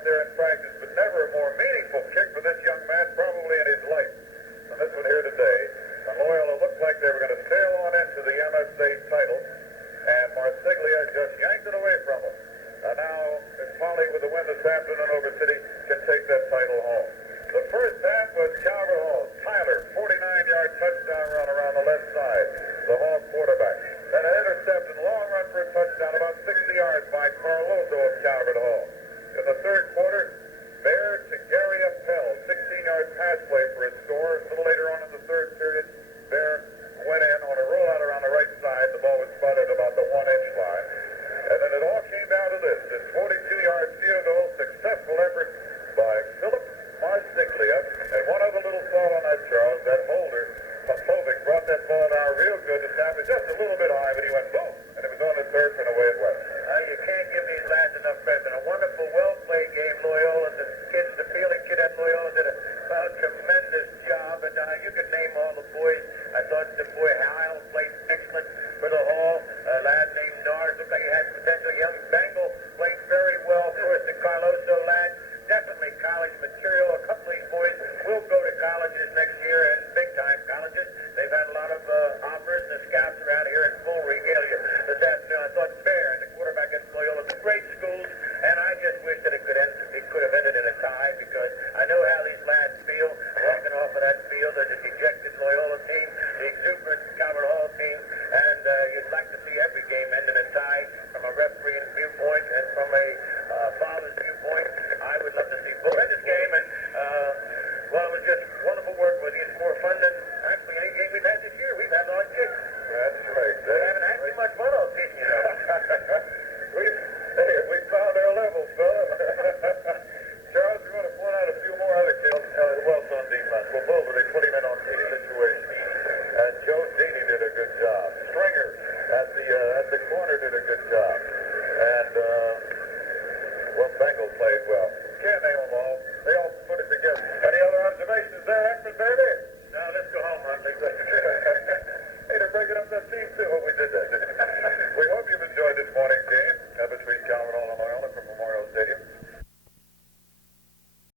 out there in practice, but never a more meaningful kick for this young man probably in his life than this one here today. And Loyola looked like they were going to sail on into the MSA title, and Marsiglia just yanked it away from him. And now, if Polly, with the win this afternoon over City, can take that title home. The first half was Calvert Hall. Tyler, 49-yard touchdown run around the left side, the Hall quarterback. Then an interception, long run for a touchdown, about 60 yards by Carloso of Calvert Hall. In the third quarter, Bear to Gary Appel, 16-yard pass play for his score. A little later on in the third period, Bear went in on a rollout around the right side. The ball was spotted about the 1-inch line. And then it all came down to this. This 42-yard field goal, successful effort by Philip Marsiglia. And one other little thought on that, Charles, that holder, Popovic, brought that ball down real good to tap it just a little bit high, but he went boom, and it was on the turf and away it went. You can't give these lads enough credit. A wonderful, well-played game. Loyola, the kids, the fielding kid at Loyola did a tremendous job. And you could name all the boys. I thought the boy Howell played excellent for the Hall. A lad named Nars looked like he had potential. Young Bengal played very well. Of course, the Carloso lad, definitely college material. A couple of these boys will go to colleges